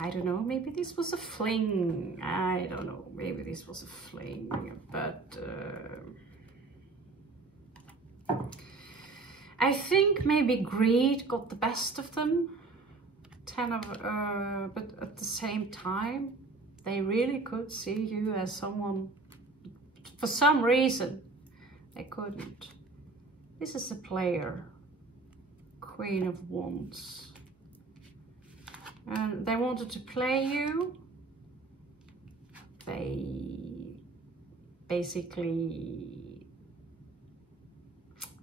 I don't know, maybe this was a fling. I don't know, maybe this was a fling, but I think maybe greed got the best of them. But at the same time, they really could see you as someone, for some reason, they couldn't. This is a player, Queen of Wands. And they wanted to play you. They basically,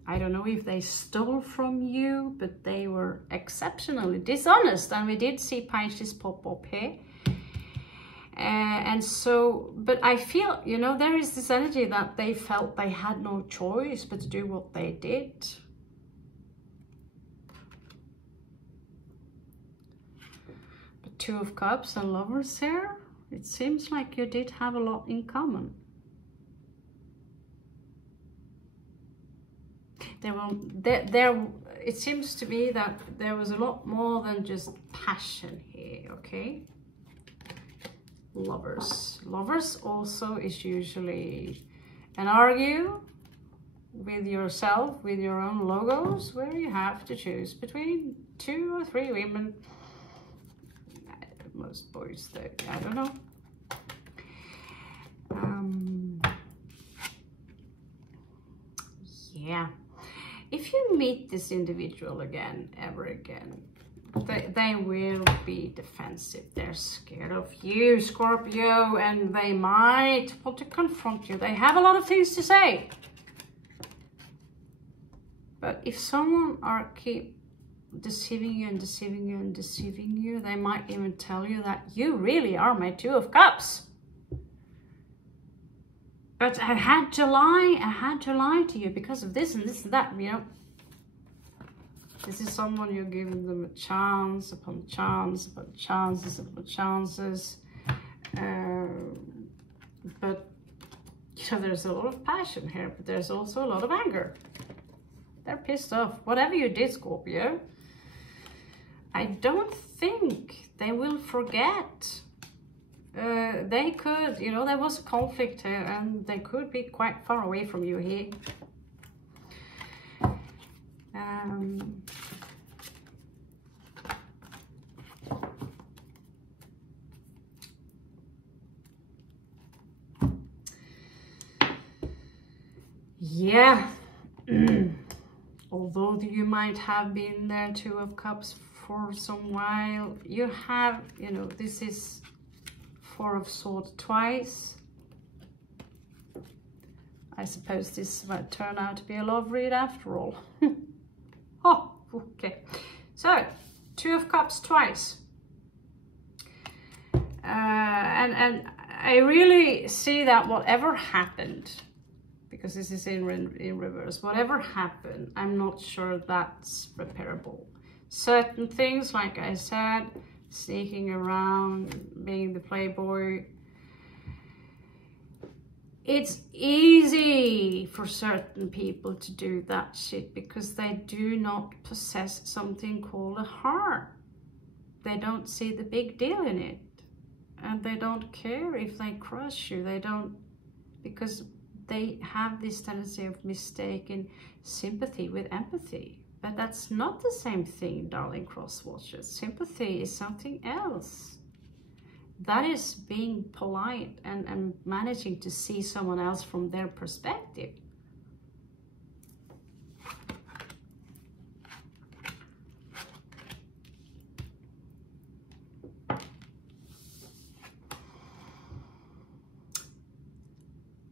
I don't know if they stole from you, but they were exceptionally dishonest. And we did see Pisces pop up here. And so, but I feel, you know, there is this energy that they felt they had no choice but to do what they did. Two of Cups and Lovers here. It seems like you did have a lot in common. It seems to me that there was a lot more than just passion here, okay? Lovers. Lovers also is usually an argue with yourself, with your own logos, where you have to choose between 2 or 3 women. Most boys, I don't know. Yeah. If you meet this individual again, ever again, they will be defensive. They're scared of you, Scorpio, and they might want to confront you. They have a lot of things to say. But if someone keep deceiving you and deceiving you and deceiving you, they might even tell you that you really are my 2 of Cups. But I had to lie to you because of this and this and that, you know. This is someone you're giving them a chance upon chance upon chances upon chances. But, you know, there's a lot of passion here, but there's also a lot of anger. They're pissed off. Whatever you did, Scorpio, I don't think they will forget. They could, you know, there was a conflict here and they could be quite far away from you here. Yeah. Although you might have been there 2 of Cups for some while, you have, you know, this is 4 of Swords twice. I suppose this might turn out to be a love read after all. Oh, okay. So, 2 of Cups twice. And I really see that whatever happened, because this is in reverse, whatever happened, I'm not sure that's repairable. Certain things, like I said, sneaking around, being the playboy, it's easy for certain people to do that shit because they do not possess something called a heart. They don't see the big deal in it. And they don't care if they crush you. They don't, because they have this tendency of mistaking sympathy with empathy. But that's not the same thing, darling crosswatchers. Sympathy is something else. That is being polite and managing to see someone else from their perspective.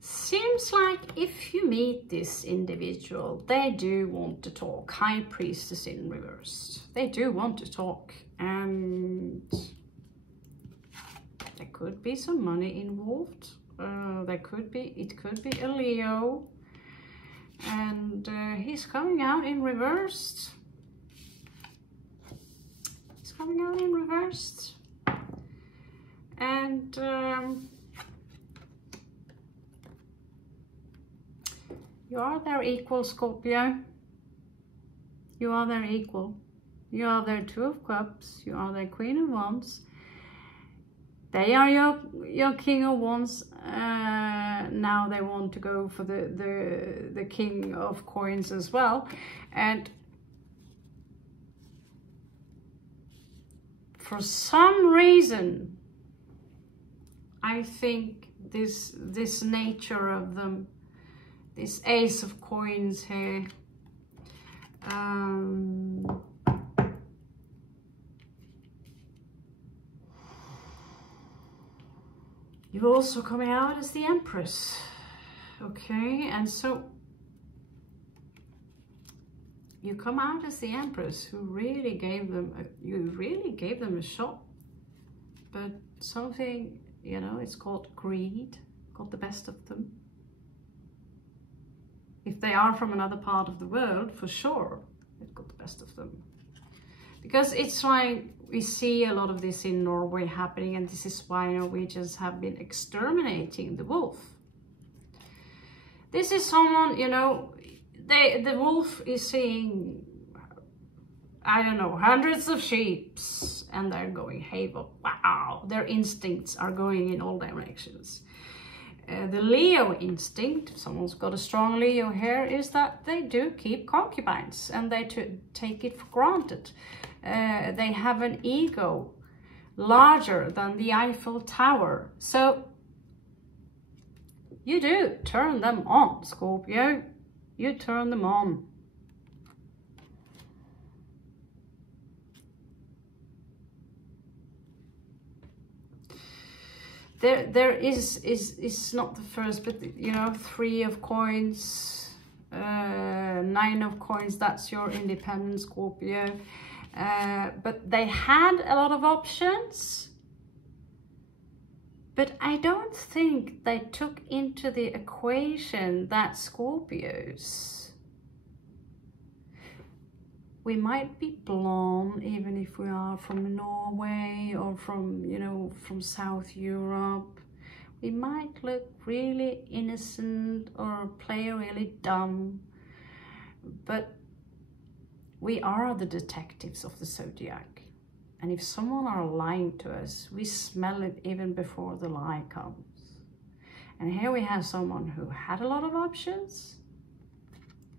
Seems like if you meet this individual, they do want to talk. High Priestess in reverse. They do want to talk, and there could be some money involved. It could be a Leo, and he's coming out in reversed. He's coming out in reversed, and you are their equal, Scorpio. You are their equal. You are their 2 of Cups. You are their Queen of Wands. They are your King of Wands. Now they want to go for the King of Coins as well. And for some reason, I think this nature of them, this Ace of Coins here, you're also coming out as the Empress, okay? And so you come out as the Empress, who really gave them a shot, but something, you know, it's called greed, got the best of them. If they are from another part of the world, for sure, it got the best of them. Because it's like we see a lot of this in Norway happening, and this is why Norwegians have been exterminating the wolf. This is someone, you know, the wolf is seeing I don't know, hundreds of sheep, and they're going haywire. Wow, their instincts are going in all directions. The Leo instinct, if someone's got a strong Leo here, is that they do keep concubines and they take it for granted. They have an ego larger than the Eiffel Tower. So you do turn them on, Scorpio. You turn them on. There is not the first, but you know, 3 of coins, 9 of coins, that's your independent, Scorpio. But they had a lot of options, but I don't think they took into the equation that Scorpios, we might be blonde even if we are from Norway or from, you know, from South Europe. We might look really innocent or play really dumb, but we are the detectives of the zodiac. And if someone are lying to us, we smell it even before the lie comes. And here we have someone who had a lot of options,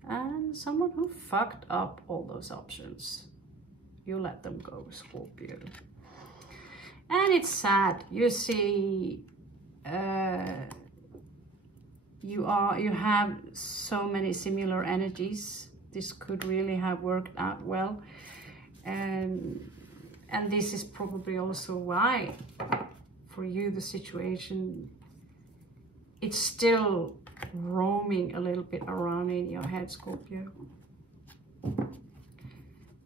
and someone who fucked up all those options. You let them go, Scorpio. And it's sad. You see, you have so many similar energies. This could really have worked out well. And this is probably also why, for you, the situation, it's still roaming a little bit around in your head, Scorpio.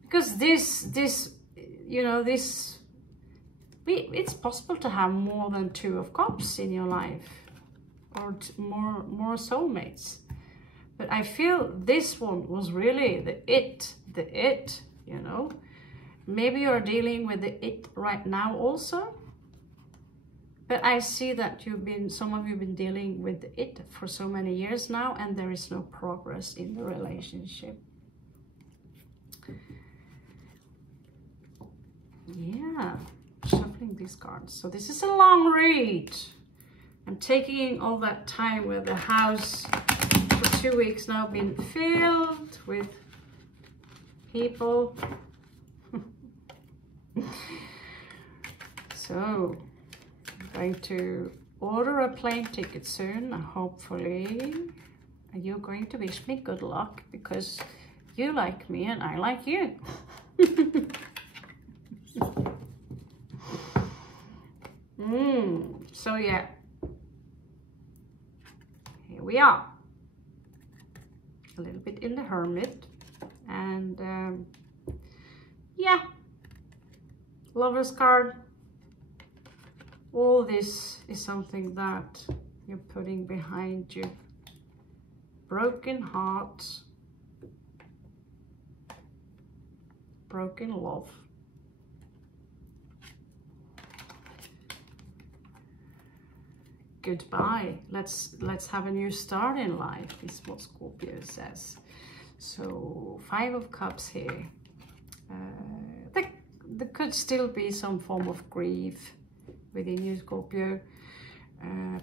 Because this, you know, it's possible to have more than 2 of Cups in your life, or more soulmates. But I feel this one was really the it, you know. Maybe you're dealing with the it right now also. But I see that some of you have been dealing with it for so many years now, and there is no progress in the relationship. Yeah, shuffling these cards. So this is a long read. I'm taking all that time where the house for 2 weeks now been filled with people. So I'm going to order a plane ticket soon. Hopefully you're going to wish me good luck, because you like me and I like you. So yeah, here we are, a little bit in the Hermit, and yeah, Lover's card. All this is something that you're putting behind you. Broken hearts, broken love. Goodbye. Let's have a new start in life, is what Scorpio says. So 5 of Cups here. There could still be some form of grief within you, Scorpio,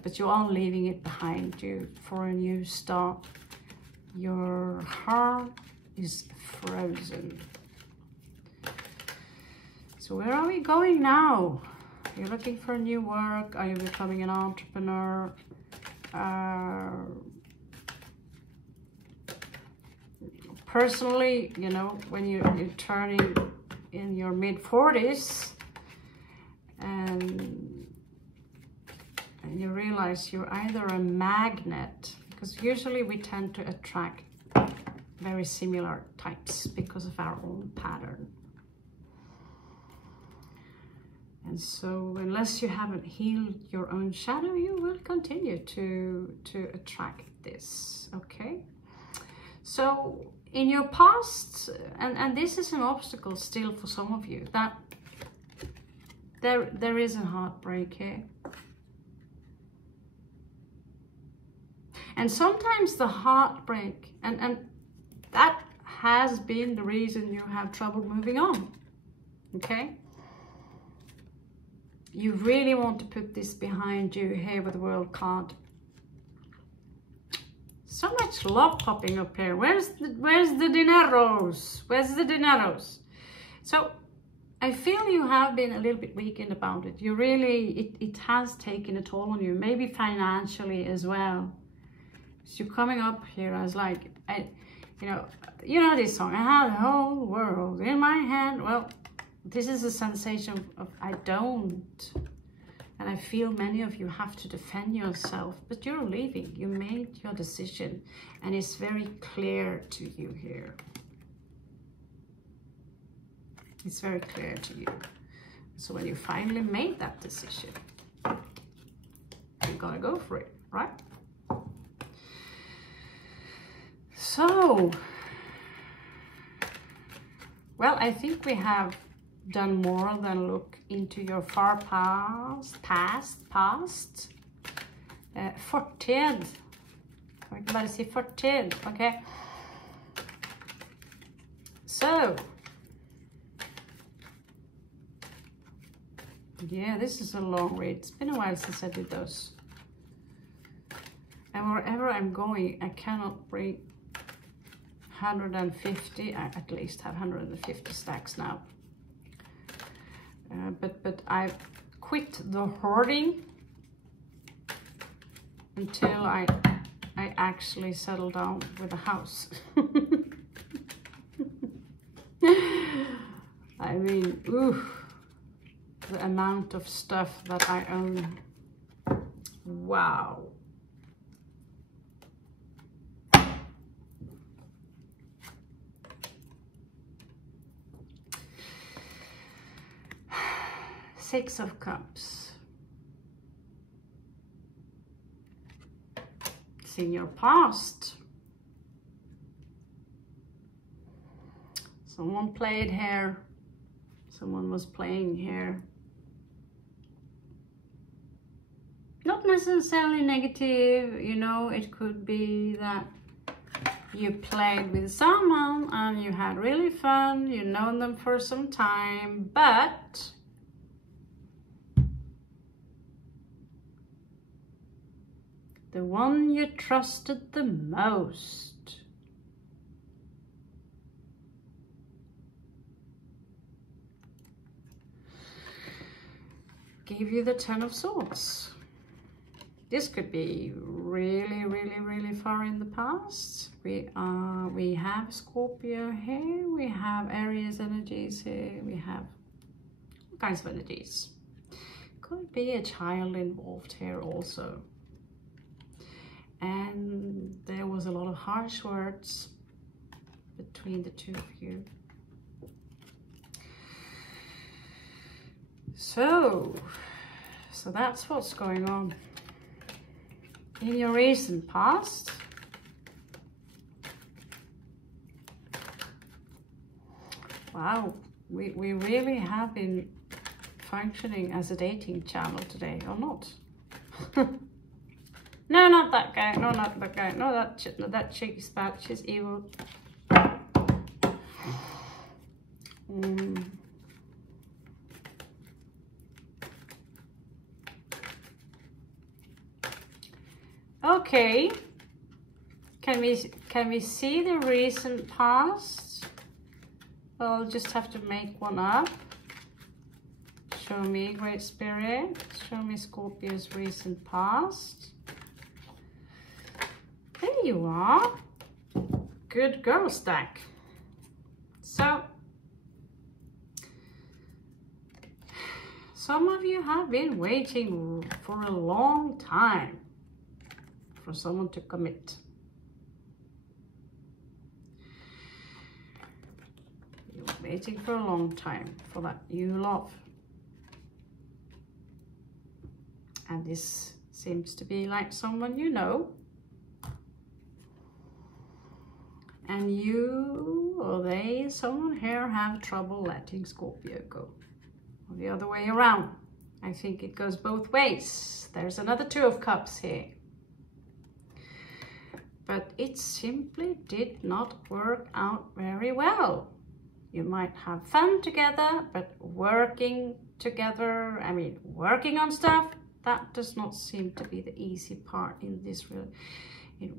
but you are leaving it behind you for a new start. Your heart is frozen. So where are we going now? You're looking for new work. Are you becoming an entrepreneur? Personally, you know, when you're turning in your mid-40s and you realize you're either a magnet, because usually we tend to attract very similar types because of our own pattern. And so unless you haven't healed your own shadow, you will continue to attract this, okay? So in your past, and this is an obstacle still for some of you, that there is a heartbreak here. And sometimes the heartbreak, and that has been the reason you have trouble moving on. Okay? You really want to put this behind you here with the World card. So much love popping up here. Where's the dineros? Where's the dineros? So I feel you have been a little bit weakened about it. You really, it has taken a toll on you, maybe financially as well. So you're coming up here as like, you know this song, I have the whole world in my hand. Well, this is a sensation of I don't. And I feel many of you have to defend yourself, but you're leaving. You made your decision and it's very clear to you here. It's very clear to you. So when you finally made that decision, you gotta go for it, right? So, well, I think we have done more than look into your far past. Fortid. I can bara say fortid, okay? So, yeah, this is a long read. It's been a while since I did those. And wherever I'm going, I cannot bring 150. I at least have 150 stacks now. But I've quit the hoarding until I actually settle down with a house. I mean, ooh, the amount of stuff that I own. Wow. Six of Cups. It's in your past. Someone played here. Someone was playing here. Not necessarily negative, you know, it could be that you played with someone and you had really fun, you've known them for some time, but the one you trusted the most gave you the Ten of Swords. This could be really, really, really far in the past. We have Scorpio here, we have Aries energies here, we have all kinds of energies. Could be a child involved here also. And there was a lot of harsh words between the two of you. So that's what's going on in your recent past. Wow, we really have been functioning as a dating channel today, or not? No, not that guy. No, not that guy. No, that chick is bad. She's evil. Okay. Can we see the recent past? I'll just have to make one up. Show me, Great Spirit. Show me Scorpio's recent past. There you are. Good girl stack. So, some of you have been waiting for a long time for someone to commit. You're waiting for a long time for that new love. And this seems to be like someone you know. And you or they, someone here, have trouble letting Scorpio go. Or the other way around. I think it goes both ways. There's another Two of Cups here. but it simply did not work out very well. You might have fun together, but working together, I mean, working on stuff, that does not seem to be the easy part in this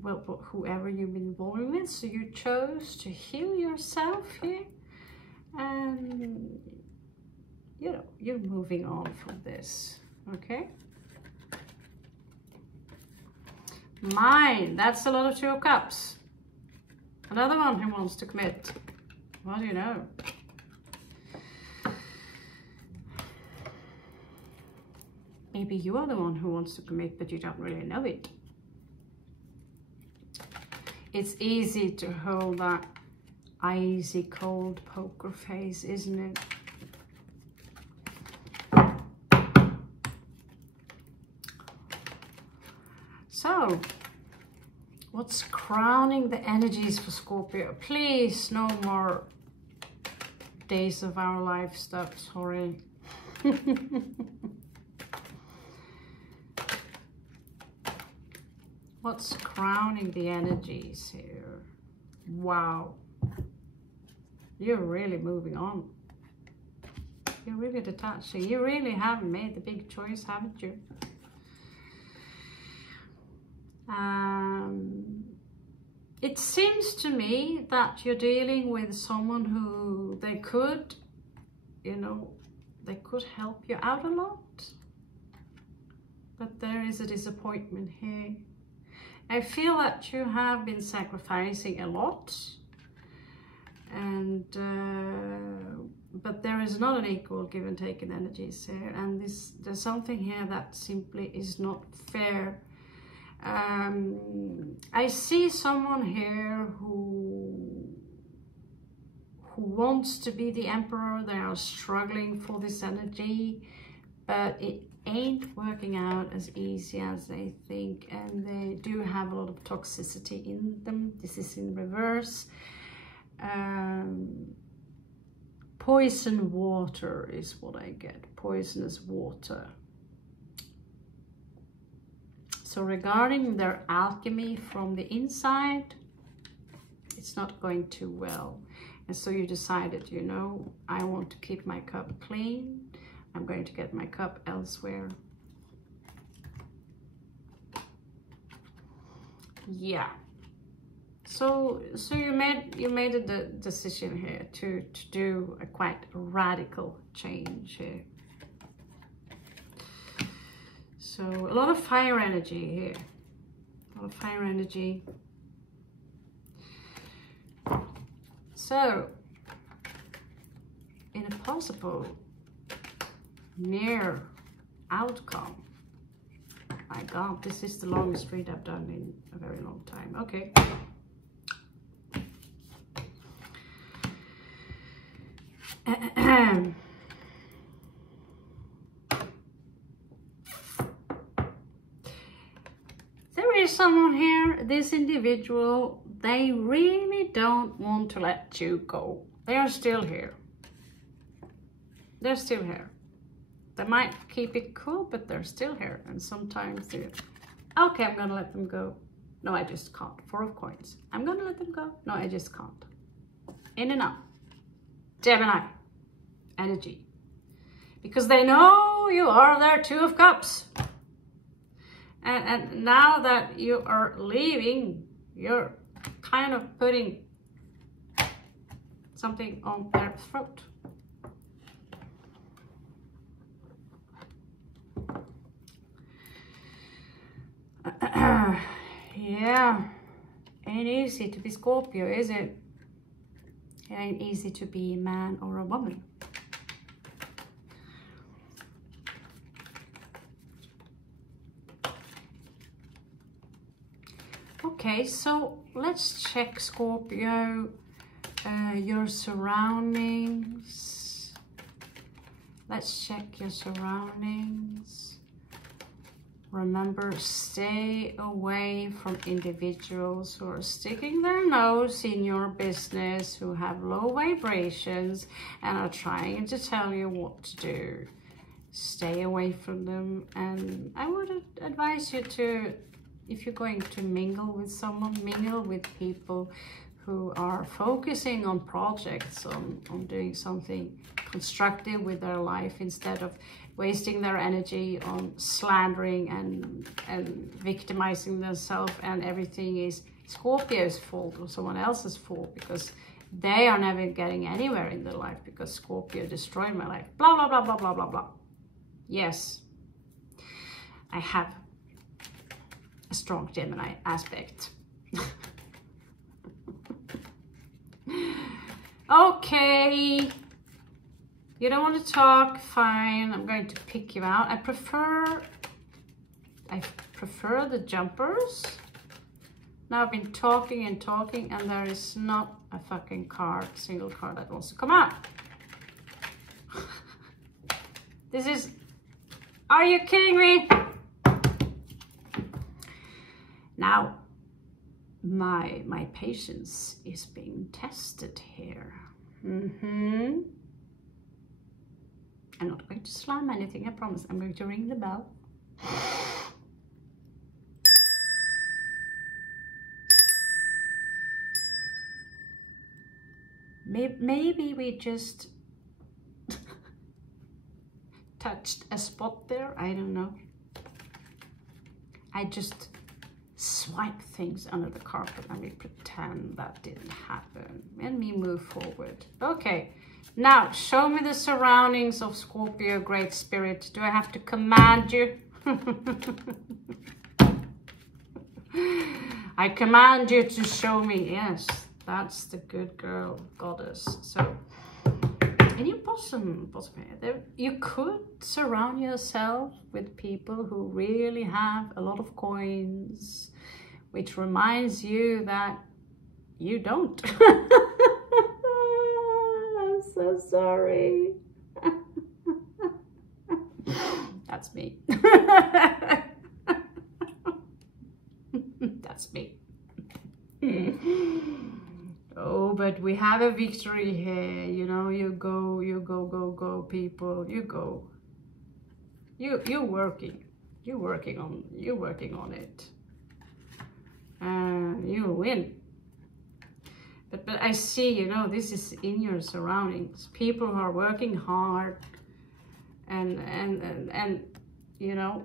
well, whoever you've been involved with. So you chose to heal yourself here, and you know, you're moving on from this, okay? Mine, that's a lot of 2 of Cups. Another one who wants to commit. What do you know? Maybe you are the one who wants to commit, but you don't really know it. It's easy to hold that icy cold poker face, isn't it? So, what's crowning the energies for Scorpio? Please, no more days of our life stuff, sorry. What's crowning the energies here? Wow. You're really moving on. You're really detaching. You really have made the big choice, haven't you? It seems to me that you're dealing with someone who they could, you know, they could help you out a lot. But there is a disappointment here. I feel that you have been sacrificing a lot, and but there is not an equal give and take in energies here, and there's something here that simply is not fair. I see someone here who wants to be the emperor. They are struggling for this energy, but it ain't working out as easy as they think, and they do have a lot of toxicity in them. This is in reverse. Poison water is what I get. Poisonous water. So regarding their alchemy from the inside, it's not going too well. And so you decided, you know, I want to keep my cup clean. I'm going to get my cup elsewhere. Yeah. So you made a decision here to do a quite radical change here. So a lot of fire energy here. A lot of fire energy. So in a possible near outcome. My God, this is the longest read I've done in a very long time. Okay. There is someone here, this individual, they really don't want to let you go. They are still here. They're still here. They might keep it cool, but they're still here. And sometimes they're, okay, I'm gonna let them go. No, I just can't. 4 of coins. I'm gonna let them go. No, I just can't. In and out. Gemini energy. Because they know you are their 2 of Cups. And now that you are leaving, you're kind of putting something on their throat. Yeah, ain't easy to be Scorpio, is it? It ain't easy to be a man or a woman. Okay, so let's check, Scorpio, your surroundings. Let's check your surroundings. Remember, stay away from individuals who are sticking their nose in your business, who have low vibrations and are trying to tell you what to do. Stay away from them, and I would advise you to if you're going to mingle with someone, mingle with people who are focusing on projects, on doing something constructive with their life instead of wasting their energy on slandering and victimizing themselves, and everything is Scorpio's fault or someone else's fault, because they are never getting anywhere in their life because Scorpio destroyed my life. Blah, blah, blah, blah, blah, blah, blah. Yes, I have a strong Gemini aspect. Okay, you don't want to talk, fine, I'm going to pick you out. I prefer the jumpers. Now I've been talking and talking and there is not a fucking card, single card that wants to come out. This is, are you kidding me? Now, my patience is being tested here. I'm not going to slam anything, I promise. I'm going to ring the bell. Maybe we just touched a spot there, I don't know. I just swipe things under the carpet and we pretend that didn't happen and we move forward. Okay, now show me the surroundings of Scorpio, Great Spirit. Do I have to command you? I command you to show me. Yes, that's the good girl goddess. So and you you could surround yourself with people who really have a lot of coins, which reminds you that you don't. I'm so sorry. That's me. That's me. Oh, but we have a victory here, you know. You go, people, you go. You're working on it, and you'll win. But I see, you know, this is in your surroundings. People who are working hard, and you know,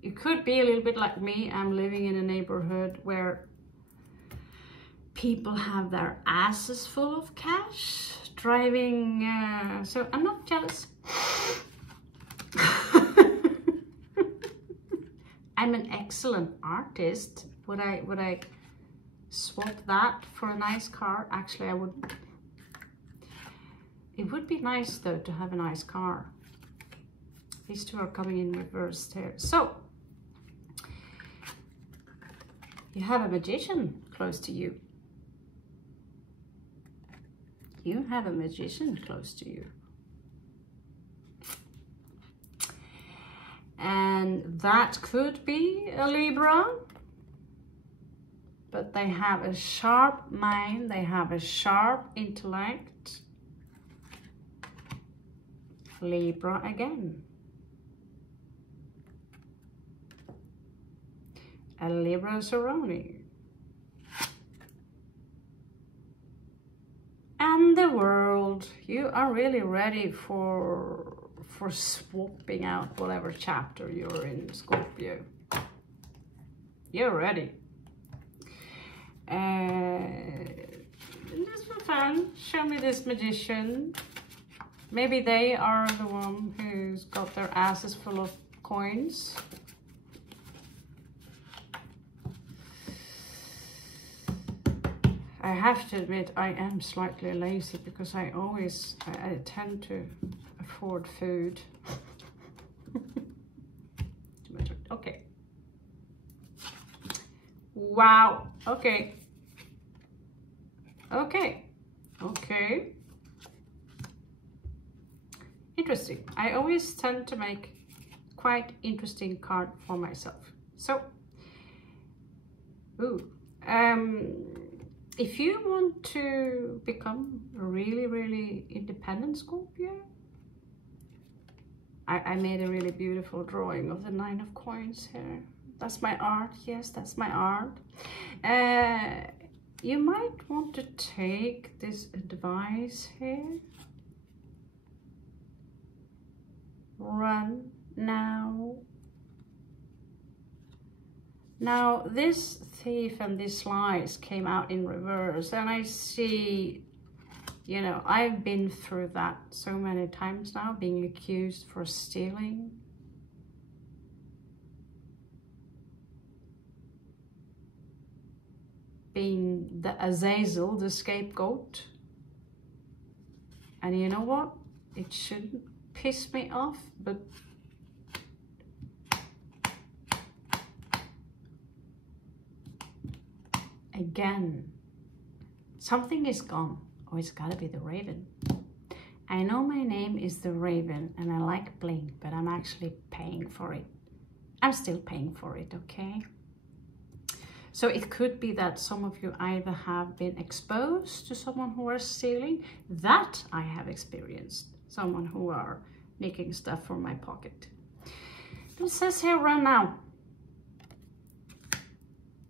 you could be a little bit like me. I'm living in a neighborhood where people have their asses full of cash, driving, so I'm not jealous. I'm an excellent artist. Would I swap that for a nice car? Actually, I wouldn't. It would be nice though to have a nice car. These two are coming in reversed here. So you have a magician close to you. You have a magician close to you. And that could be a Libra. But they have a sharp mind. They have a sharp intellect. Libra again. A Libra surrounding. And the world, you are really ready for swapping out whatever chapter you're in, Scorpio. You're ready. Just for fun, show me this magician. Maybe they are the one who's got their asses full of coins. I have to admit, I am slightly lazy because I tend to afford food. Okay. Wow. Okay. Okay. Okay. Interesting. I always tend to make quite interesting card for myself. So, if you want to become a really, really independent Scorpio, I made a really beautiful drawing of the 9 of coins here. That's my art. Yes, that's my art. You might want to take this advice here. Run now. Now this thief and these lies came out in reverse, and I see, you know, I've been through that so many times now, being accused for stealing. Being the Azazel, the scapegoat. And you know what? It shouldn't piss me off, but again, something is gone. Oh, it's gotta be the Raven. I know my name is the Raven and I like bling, but I'm actually paying for it. I'm still paying for it, okay? So it could be that some of you either have been exposed to someone who are stealing. That I have experienced. Someone who are nicking stuff from my pocket. It says here, run now.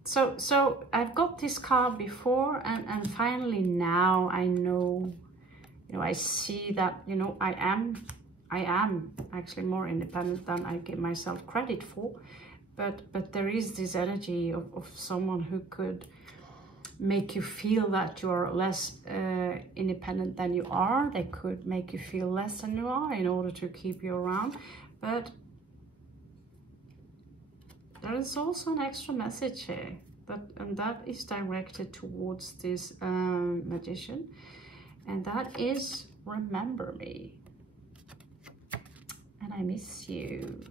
So I've got this card before, and finally now I know, you know, I see that, you know, I am actually more independent than I give myself credit for. But there is this energy of someone who could make you feel that you are less independent than you are. They could make you feel less than you are in order to keep you around. But there is also an extra message here, and that is directed towards this magician, and that is, remember me, and I miss you.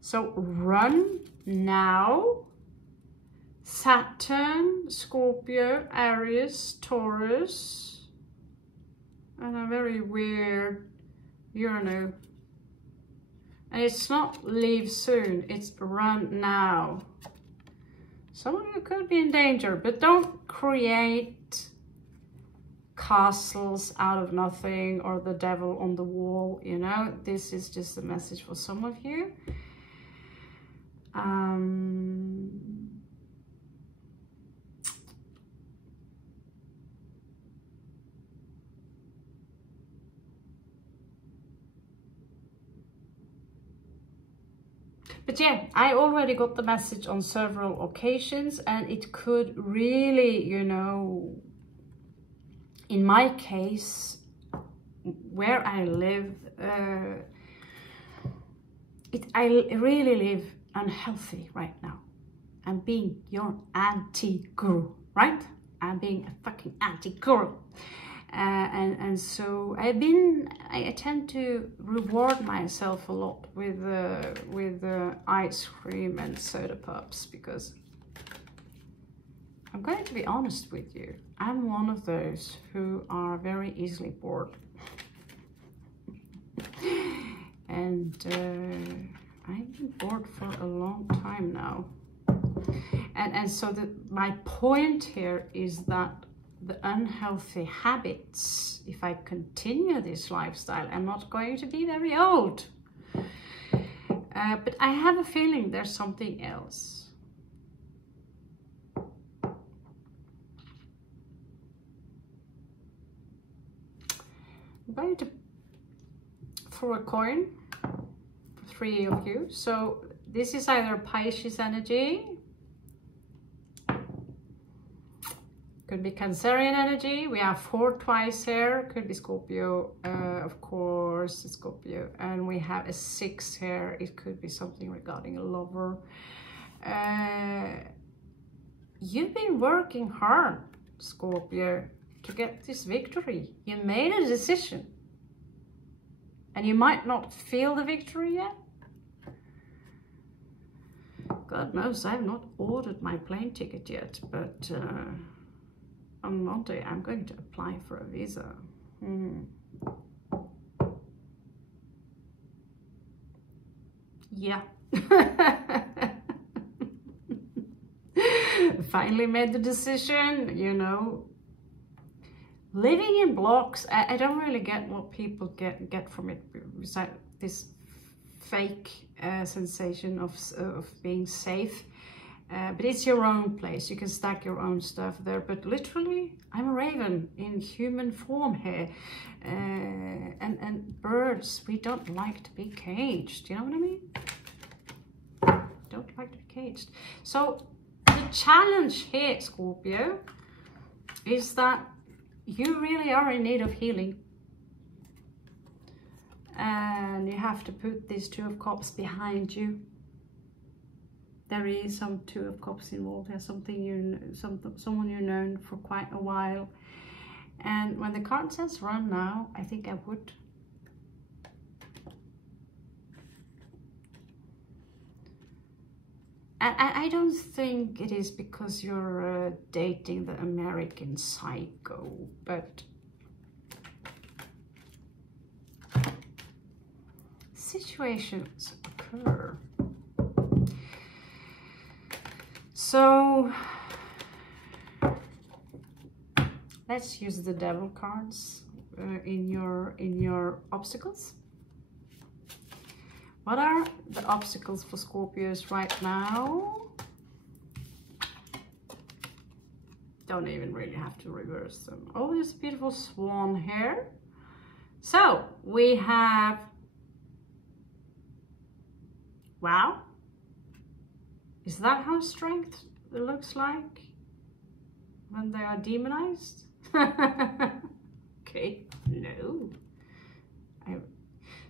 So run now. Saturn, Scorpio, Aries, Taurus, and a very weird Uranus. And it's not leave soon, it's run now. Some of you could be in danger, but don't create castles out of nothing or the devil on the wall, you know. This is just a message for some of you. But yeah, I already got the message on several occasions, and it could really, you know, in my case, where I live, I really live unhealthy right now. I'm being your anti-guru, right? I'm being a fucking anti-guru. And so I tend to reward myself a lot with ice cream and soda pops, because I'm going to be honest with you. I'm one of those who are very easily bored. And I've been bored for a long time now. And so my point here is that the unhealthy habits, if I continue this lifestyle, I'm not going to be very old. But I have a feeling there's something else. I'm going to throw a coin for 3 of you. So this is either Pisces energy, could be Cancerian energy. We have 4 twice here. Could be Scorpio, of course, Scorpio. And we have a 6 here. It could be something regarding a lover. You've been working hard, Scorpio, to get this victory. You made a decision. And you might not feel the victory yet. God knows, I have not ordered my plane ticket yet, but on Monday, I'm going to apply for a visa. Yeah. Finally made the decision, you know. Living in blocks, I don't really get what people get from it, besides this fake sensation of being safe. But it's your own place. You can stack your own stuff there. But literally, I'm a raven in human form here. And birds, we don't like to be caged. You know what I mean? Don't like to be caged. So the challenge here, Scorpio, is that you really are in need of healing. And you have to put these Two of Cups behind you. There is some Two of Cups involved. There's someone you've known for quite a while. And when the card says run now, I think I would. And I don't think it is because you're dating the American psycho, but situations occur. So let's use the Devil cards in your obstacles. What are the obstacles for Scorpios right now? Don't even really have to reverse them. Oh, there's a beautiful swan here. So we have, wow. Is that how strength looks like when they are demonized? Okay, no.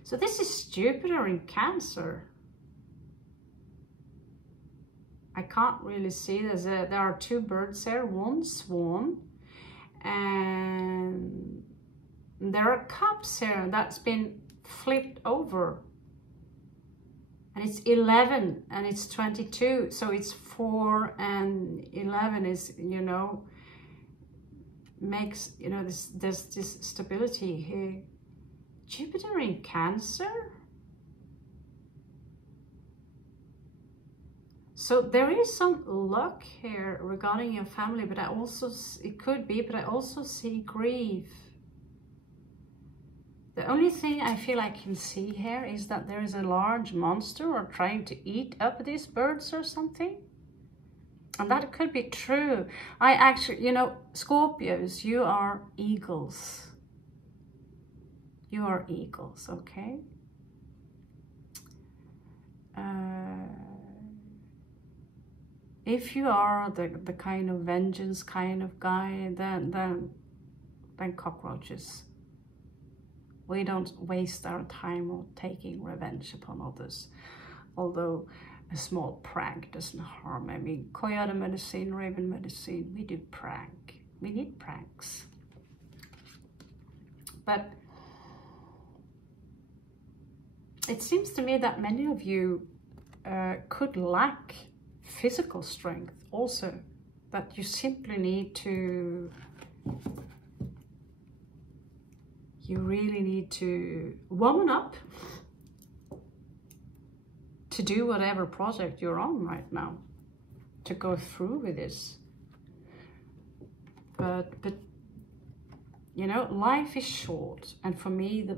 So this is Jupiter in Cancer. I can't really see. There are two birds there, one swan, and there are cups here that's been flipped over. And it's 11 and it's 22. So it's 4 and 11 is, you know, makes, you know, there's this stability here. Jupiter in Cancer. So there is some luck here regarding your family, but I also, it could be, but I also see grief. The only thing I feel I can see here is that there is a large monster or trying to eat up these birds or something. And that could be true. I actually, you know, Scorpios, you are eagles. You are eagles, okay? If you are the kind of vengeance kind of guy, then cockroaches. We don't waste our time on taking revenge upon others. Although a small prank doesn't harm. I mean, coyote medicine, raven medicine, we do prank. We need pranks. But it seems to me that many of you could lack physical strength also, that you simply need to, you really need to woman up to do whatever project you're on right now, to go through with this. But you know, life is short, and for me, the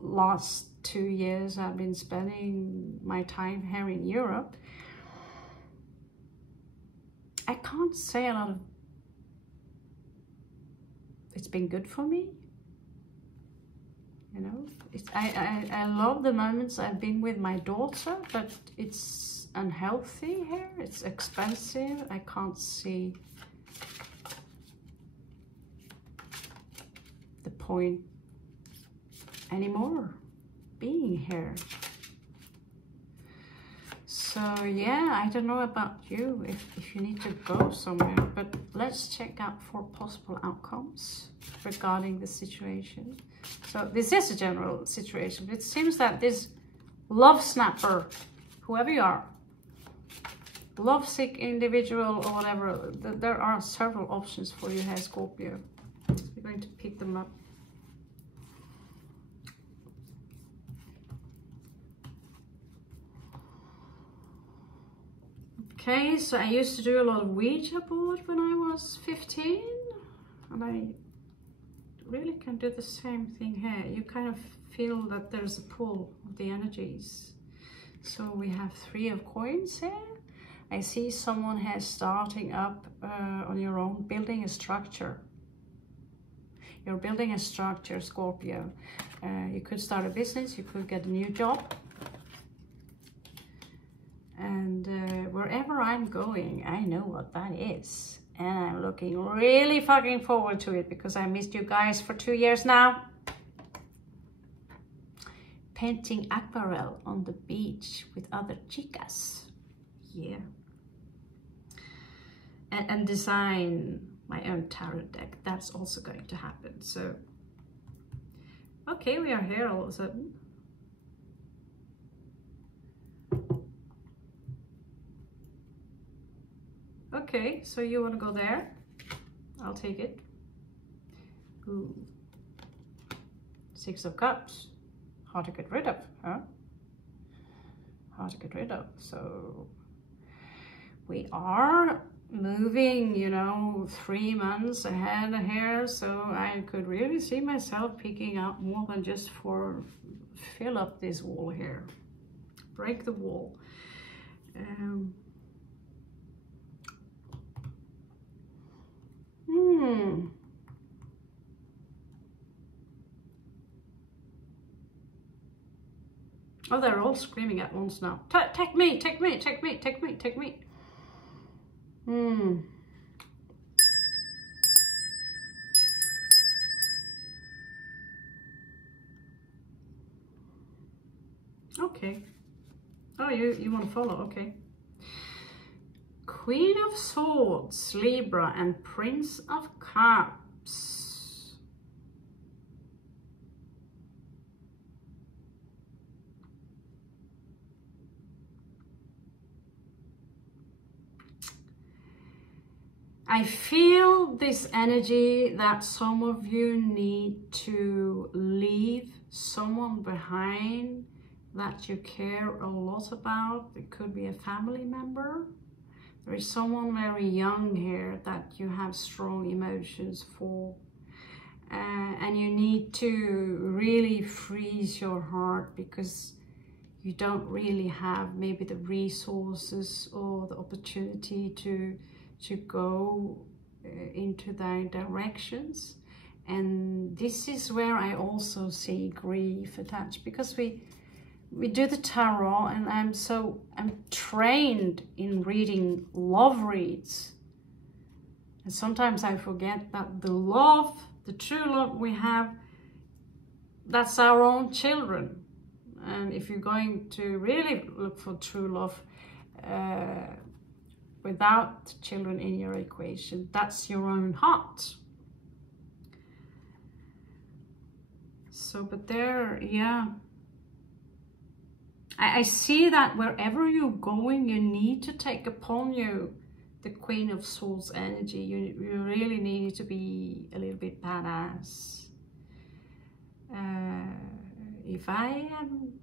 last 2 years I've been spending my time here in Europe, I can't say a lot of, it's been good for me. You know, I love the moments I've been with my daughter, but it's unhealthy here. It's expensive. I can't see the point anymore being here. So yeah, I don't know about you if you need to go somewhere, but let's check out for possible outcomes regarding the situation. So this is a general situation, but it seems that this love snapper, whoever you are, lovesick individual or whatever, there are several options for you here, Scorpio. We're going to pick them up. Okay, so I used to do a lot of Ouija board when I was 15, and I really can do the same thing here. You kind of feel that there's a pull of the energies. So we have 3 of coins here. I see someone here starting up on your own, building a structure. You're building a structure, Scorpio. You could start a business, you could get a new job. And wherever I'm going, I know what that is. And I'm looking really fucking forward to it because I missed you guys for 2 years now. Painting aquarelle on the beach with other chicas. Yeah. And design my own tarot deck. That's also going to happen. So, okay, we are here all of a sudden. Okay, so you want to go there? I'll take it. Ooh. 6 of Cups. Hard to get rid of, huh? Hard to get rid of. So we are moving, you know, 3 months ahead here. So I could really see myself picking up more than just for fill up this wall here. Break the wall. Oh, they're all screaming at once now. Take me, take me, take me, take me, take me. Okay. Oh, you want to follow, okay. Queen of Swords, Libra, and Prince of Cups. I feel this energy that some of you need to leave someone behind that you care a lot about. It could be a family member. There is someone very young here that you have strong emotions for. And you need to really freeze your heart because you don't really have maybe the resources or the opportunity to go into their directions. And this is where I also see grief attached, because we do the tarot, and I'm trained in reading love reads, and sometimes I forget that the love, the true love we have, that's our own children. And if you're going to really look for true love without children in your equation, that's your own heart. So, but there, yeah, I see that wherever you're going, you need to take upon you the Queen of Swords energy. You really need to be a little bit badass. If I am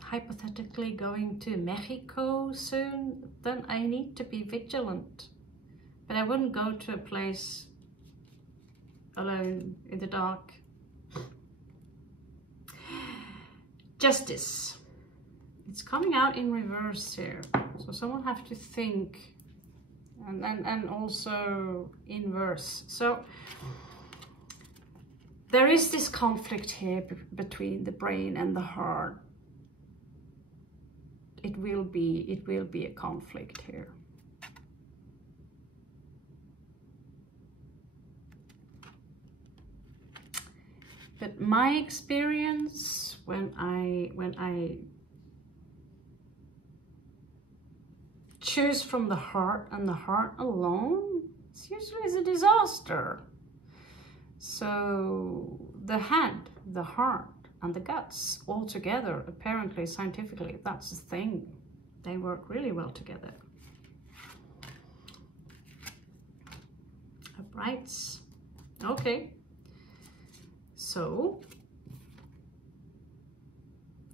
hypothetically going to Mexico soon, then I need to be vigilant. But I wouldn't go to a place alone in the dark. Justice. It's coming out in reverse here. So someone have to think. And also inverse. So there is this conflict here between the brain and the heart. It will be a conflict here. But my experience when I choose from the heart and the heart alone, it's usually a disaster. So the head, the heart, and the guts all together, apparently scientifically, that's the thing. They work really well together. Uprights. Okay. So,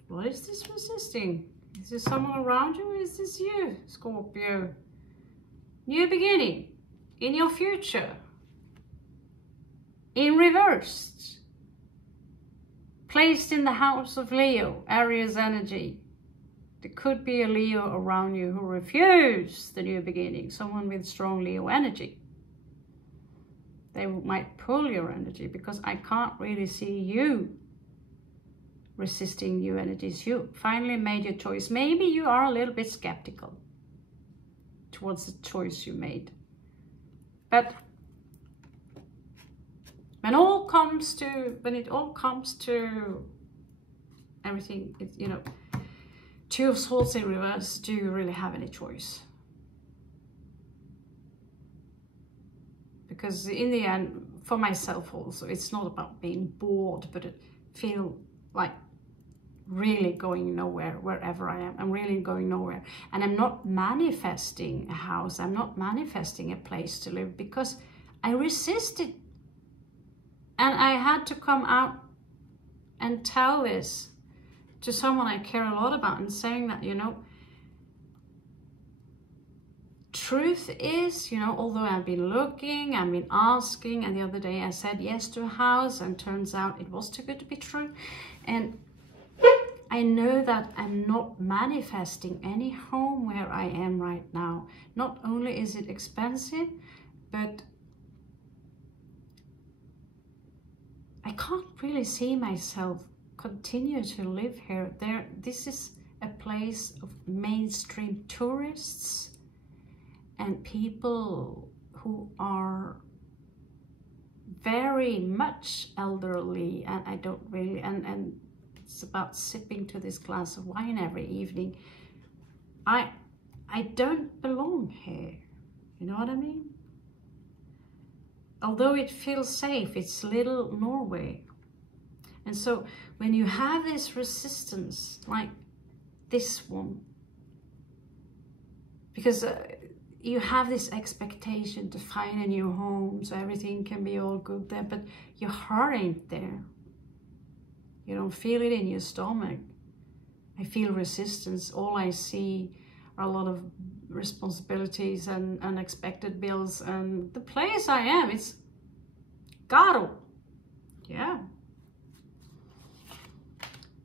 what is this resisting? Is this someone around you, or is this you, Scorpio? New beginning in your future. in reverse, placed in the house of Leo, Aries energy. There could be a Leo around you who refused the new beginning, someone with strong Leo energy. They might pull your energy because I can't really see you resisting new energies. You finally made your choice. Maybe you are a little bit skeptical towards the choice you made. But when it all comes to everything, you know, Two of Swords in reverse, do you really have any choice? Because in the end, for myself also, it's not about being bored, but it feels like really going nowhere wherever I am. I'm really going nowhere. And I'm not manifesting a house. I'm not manifesting a place to live because I resisted. And I had to come out and tell this to someone I care a lot about and saying that, you know, truth is, you know, although I've been looking, I've been asking, and the other day I said yes to a house and turns out it was too good to be true. And I know that I'm not manifesting any home where I am right now. Not only is it expensive, but I can't really see myself continue to live here. This is a place of mainstream tourists and people who are very much elderly, and I don't really, and it's about sipping to this glass of wine every evening. I don't belong here, you know what I mean? Although it feels safe, it's little Norway. And so when you have this resistance, like this one, because you have this expectation to find a new home, so everything can be all good there, but your heart ain't there. You don't feel it in your stomach. I feel resistance. All I see are a lot of responsibilities and unexpected bills, and the place I am, it's Garo. Yeah.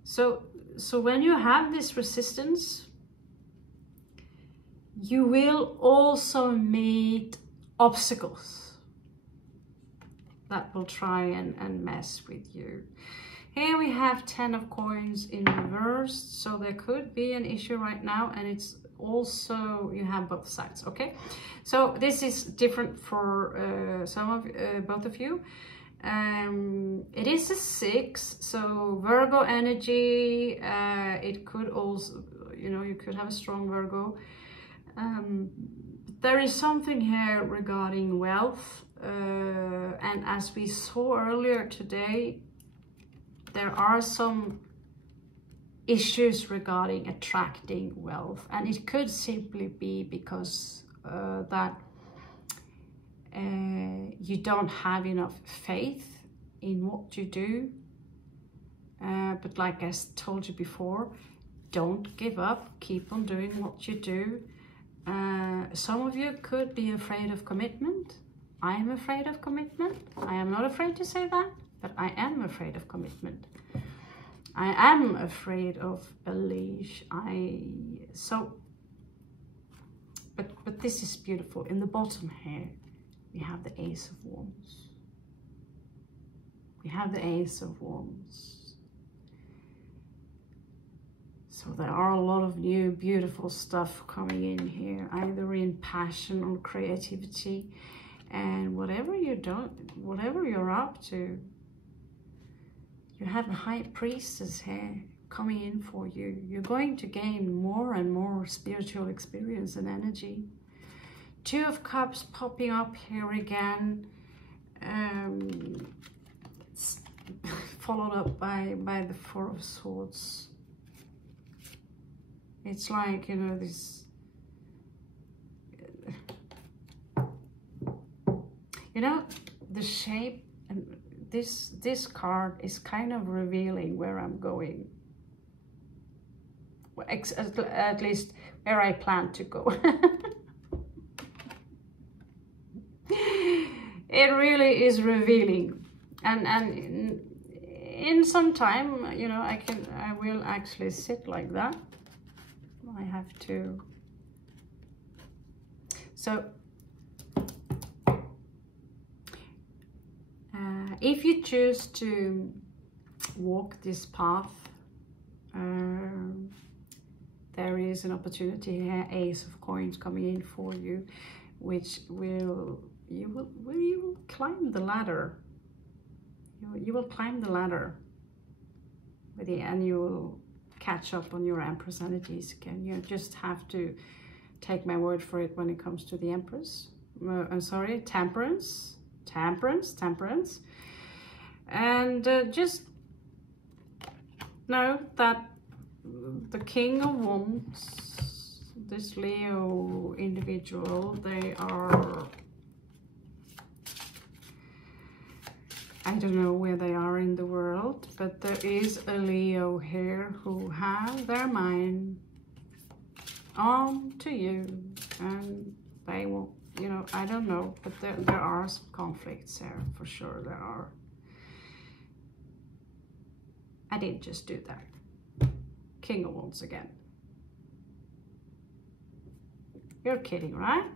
So when you have this resistance, you will also meet obstacles that will try and mess with you. Here we have 10 of coins in reverse, so there could be an issue right now, and it's also, you have both sides, okay? So this is different for both of you. It is a 6, so Virgo energy. It could also, you know, you could have a strong Virgo. There is something here regarding wealth, and as we saw earlier today, there are some issues regarding attracting wealth, and it could simply be because that you don't have enough faith in what you do. But like I told you before, don't give up, keep on doing what you do. Some of you could be afraid of commitment. I am afraid of commitment. I am not afraid to say that, but I am afraid of commitment. I am afraid of a leash. But this is beautiful. In the bottom here, we have the Ace of Wands. We have the Ace of Wands. So there are a lot of new beautiful stuff coming in here, either in passion or creativity, and whatever you're up to. You have a High Priestess here coming in for you. You're going to gain more and more spiritual experience and energy. 2 of Cups popping up here again. It's followed up by the 4 of Swords. It's like, you know, this, you know, the shape, and this card is kind of revealing where I'm going. At least where I plan to go. It really is revealing And in some time, you know, I will actually sit like that. I have to. So if you choose to walk this path, there is an opportunity here, Ace of Coins coming in for you, which you will climb the ladder. You will climb the ladder with the annual catch up on your Empress energies again. You just have to take my word for it when it comes to the Empress. I'm sorry, Temperance. And just know that the King of Wands, this Leo individual, they are, I don't know where they are in the world, but there is a Leo here who have their mind on to you, and they will, you know, I don't know, but there are some conflicts there, for sure there are. I didn't just do that. King of Wands again. You're kidding, right?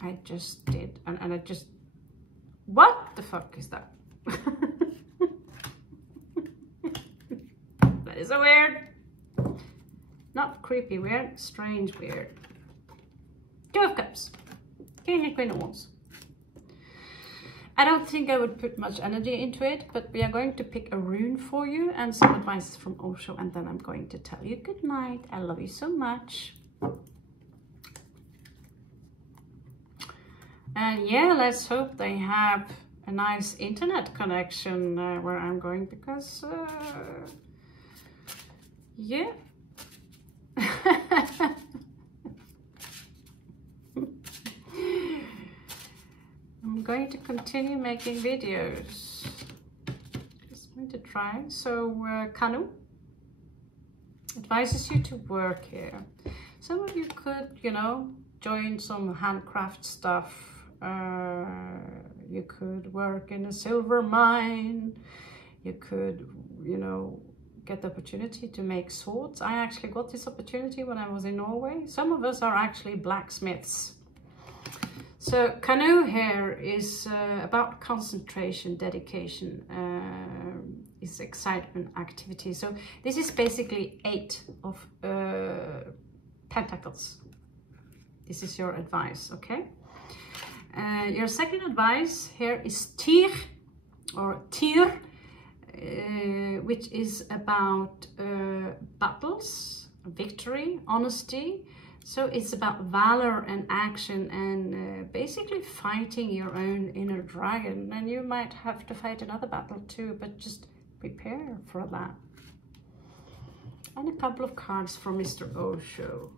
I just did, and I just, what the fuck is that? That is so weird. Not creepy weird, strange weird. Two of Cups, King and Queen of Wands. I don't think I would put much energy into it, but we are going to pick a rune for you and some advice from Osho, and then I'm going to tell you good night. I love you so much. And yeah, let's hope they have a nice internet connection where I'm going, because yeah. I'm going to continue making videos. Just going to try. So Kanu advises you to work here. Some of you could, you know, join some handcraft stuff. You could work in a silver mine. You could, you know, get the opportunity to make swords. I actually got this opportunity when I was in Norway. Some of us are actually blacksmiths. So Kanu here is about concentration, dedication, is excitement, activity. So this is basically 8 of Pentacles. This is your advice, okay? Your second advice here is Tyr, or Tyr, which is about battles, victory, honesty. So it's about valor and action, and basically fighting your own inner dragon. And you might have to fight another battle too, but just prepare for that. And a couple of cards from Mr. Osho.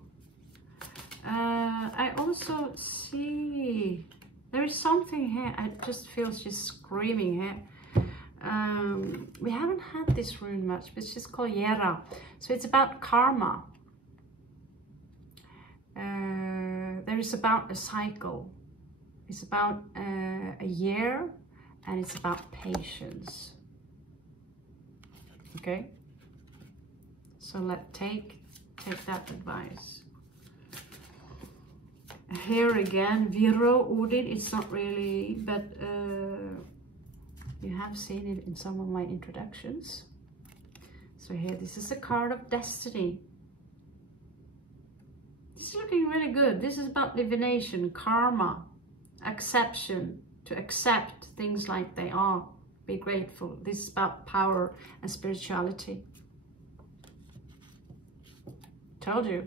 I also see there is something here. I just feel she's screaming here. We haven't had this rune much, but she's called Yera. So it's about karma. There is about a cycle. It's about a year, and it's about patience. Okay. So let's take that advice. Here again, Viro, Odin, it's not really, but you have seen it in some of my introductions. So here, this is a card of destiny. This is looking really good. This is about divination, karma, acceptation, to accept things like they are, be grateful. This is about power and spirituality. Told you,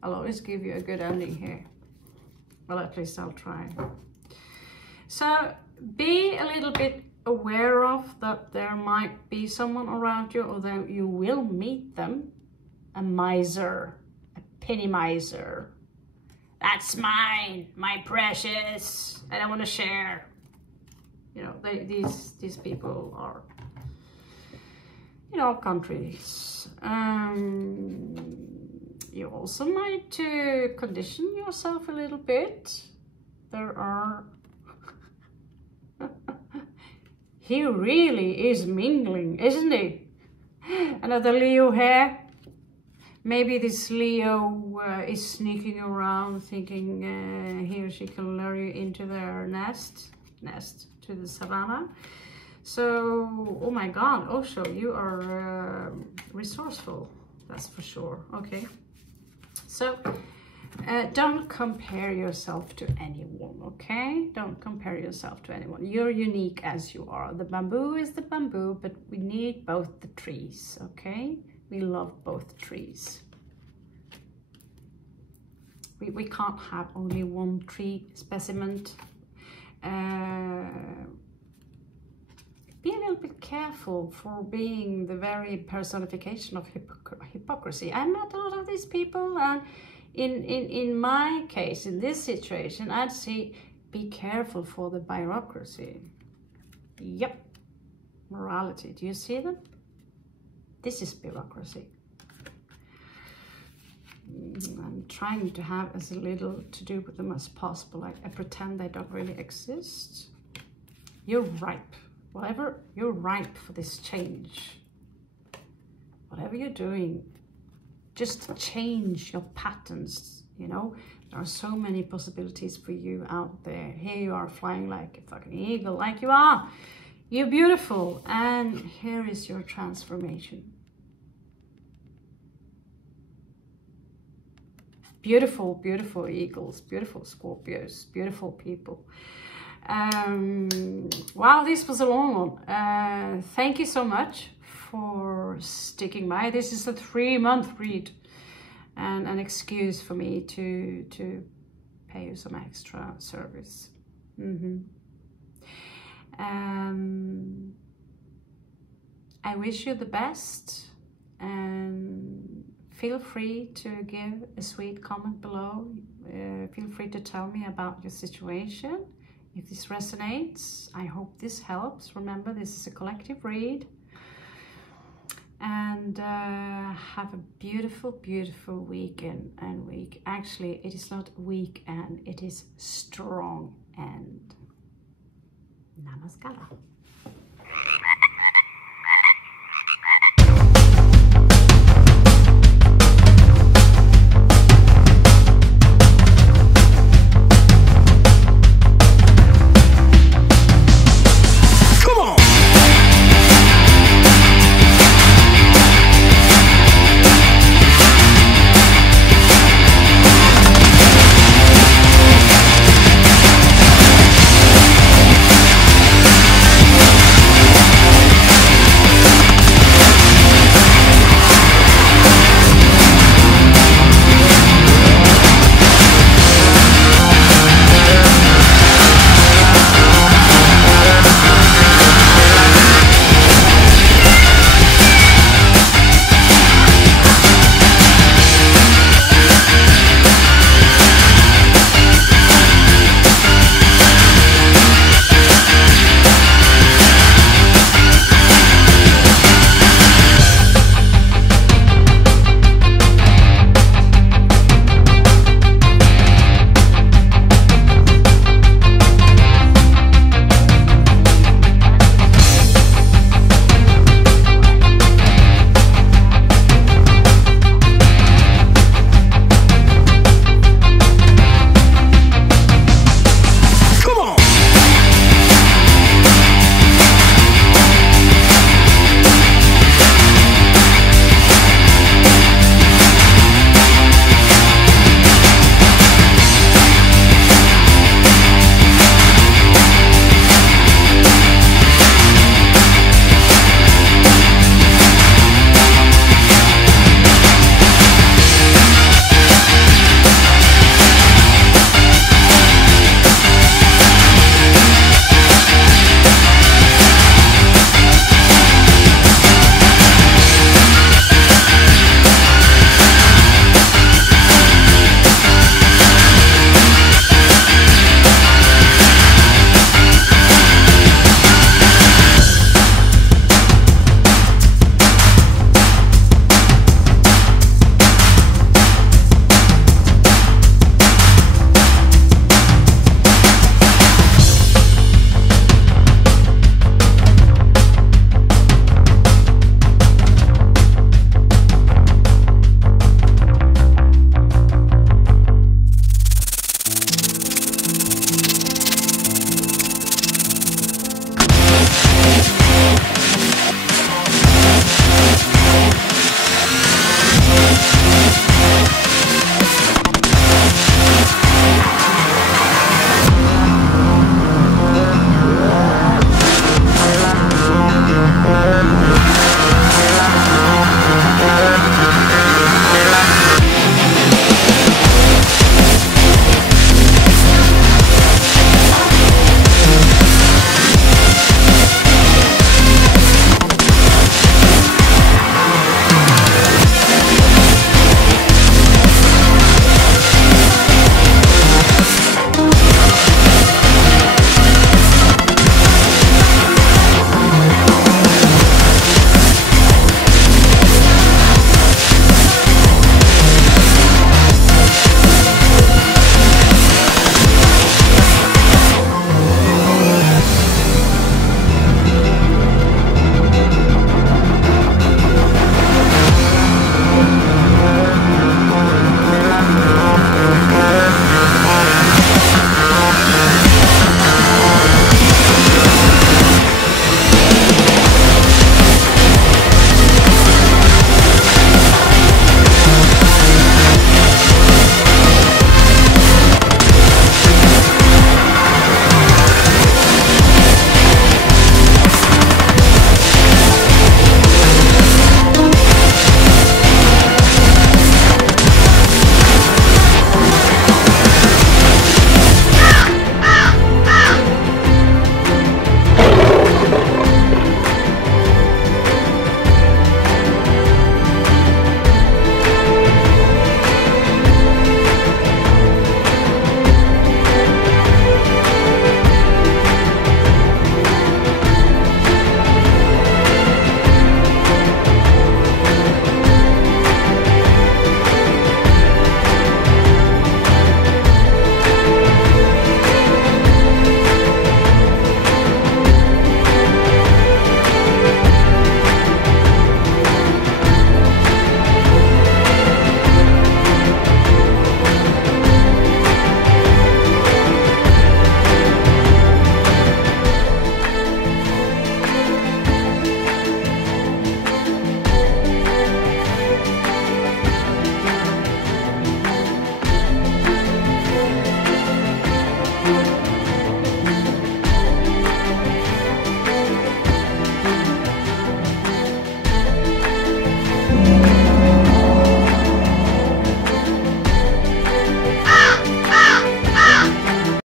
I'll always give you a good ending here. Well, at least I'll try. So be a little bit aware of that there might be someone around you, although you will meet them, a miser, a penny miser. That's mine, my precious, I don't want to share. You know, these people are in all countries. You also might condition yourself a little bit. There are... He really is mingling, isn't he? Another Leo here. Maybe this Leo is sneaking around thinking he or she can lure you into their nest to the savannah. So, oh my God, Osho, you are resourceful, that's for sure. Okay, so don't compare yourself to anyone, okay? Don't compare yourself to anyone. You're unique as you are. The bamboo is the bamboo, but we need both the trees, okay? We love both trees. We can't have only one tree specimen. Be a little bit careful for being the very personification of hypocrisy. I met a lot of these people, and in my case, in this situation, I'd say be careful for the bureaucracy. Yep, morality. Do you see them? This is bureaucracy. I'm trying to have as little to do with them as possible. I pretend they don't really exist. You're ripe. Whatever, you're ripe for this change. Whatever you're doing, just change your patterns, you know. There are so many possibilities for you out there. Here you are flying like a fucking eagle, like you are. You're beautiful, and here is your transformation. Beautiful, beautiful eagles, beautiful Scorpios, beautiful people. Wow, this was a long one. Thank you so much for sticking by. This is a 3-month read, and an excuse for me to pay you some extra service. I wish you the best, and feel free to give a sweet comment below. Feel free to tell me about your situation. If this resonates, I hope this helps. Remember, this is a collective read. And have a beautiful, beautiful weekend and week. Actually, it is not weekend, it is strong end. Namaskara.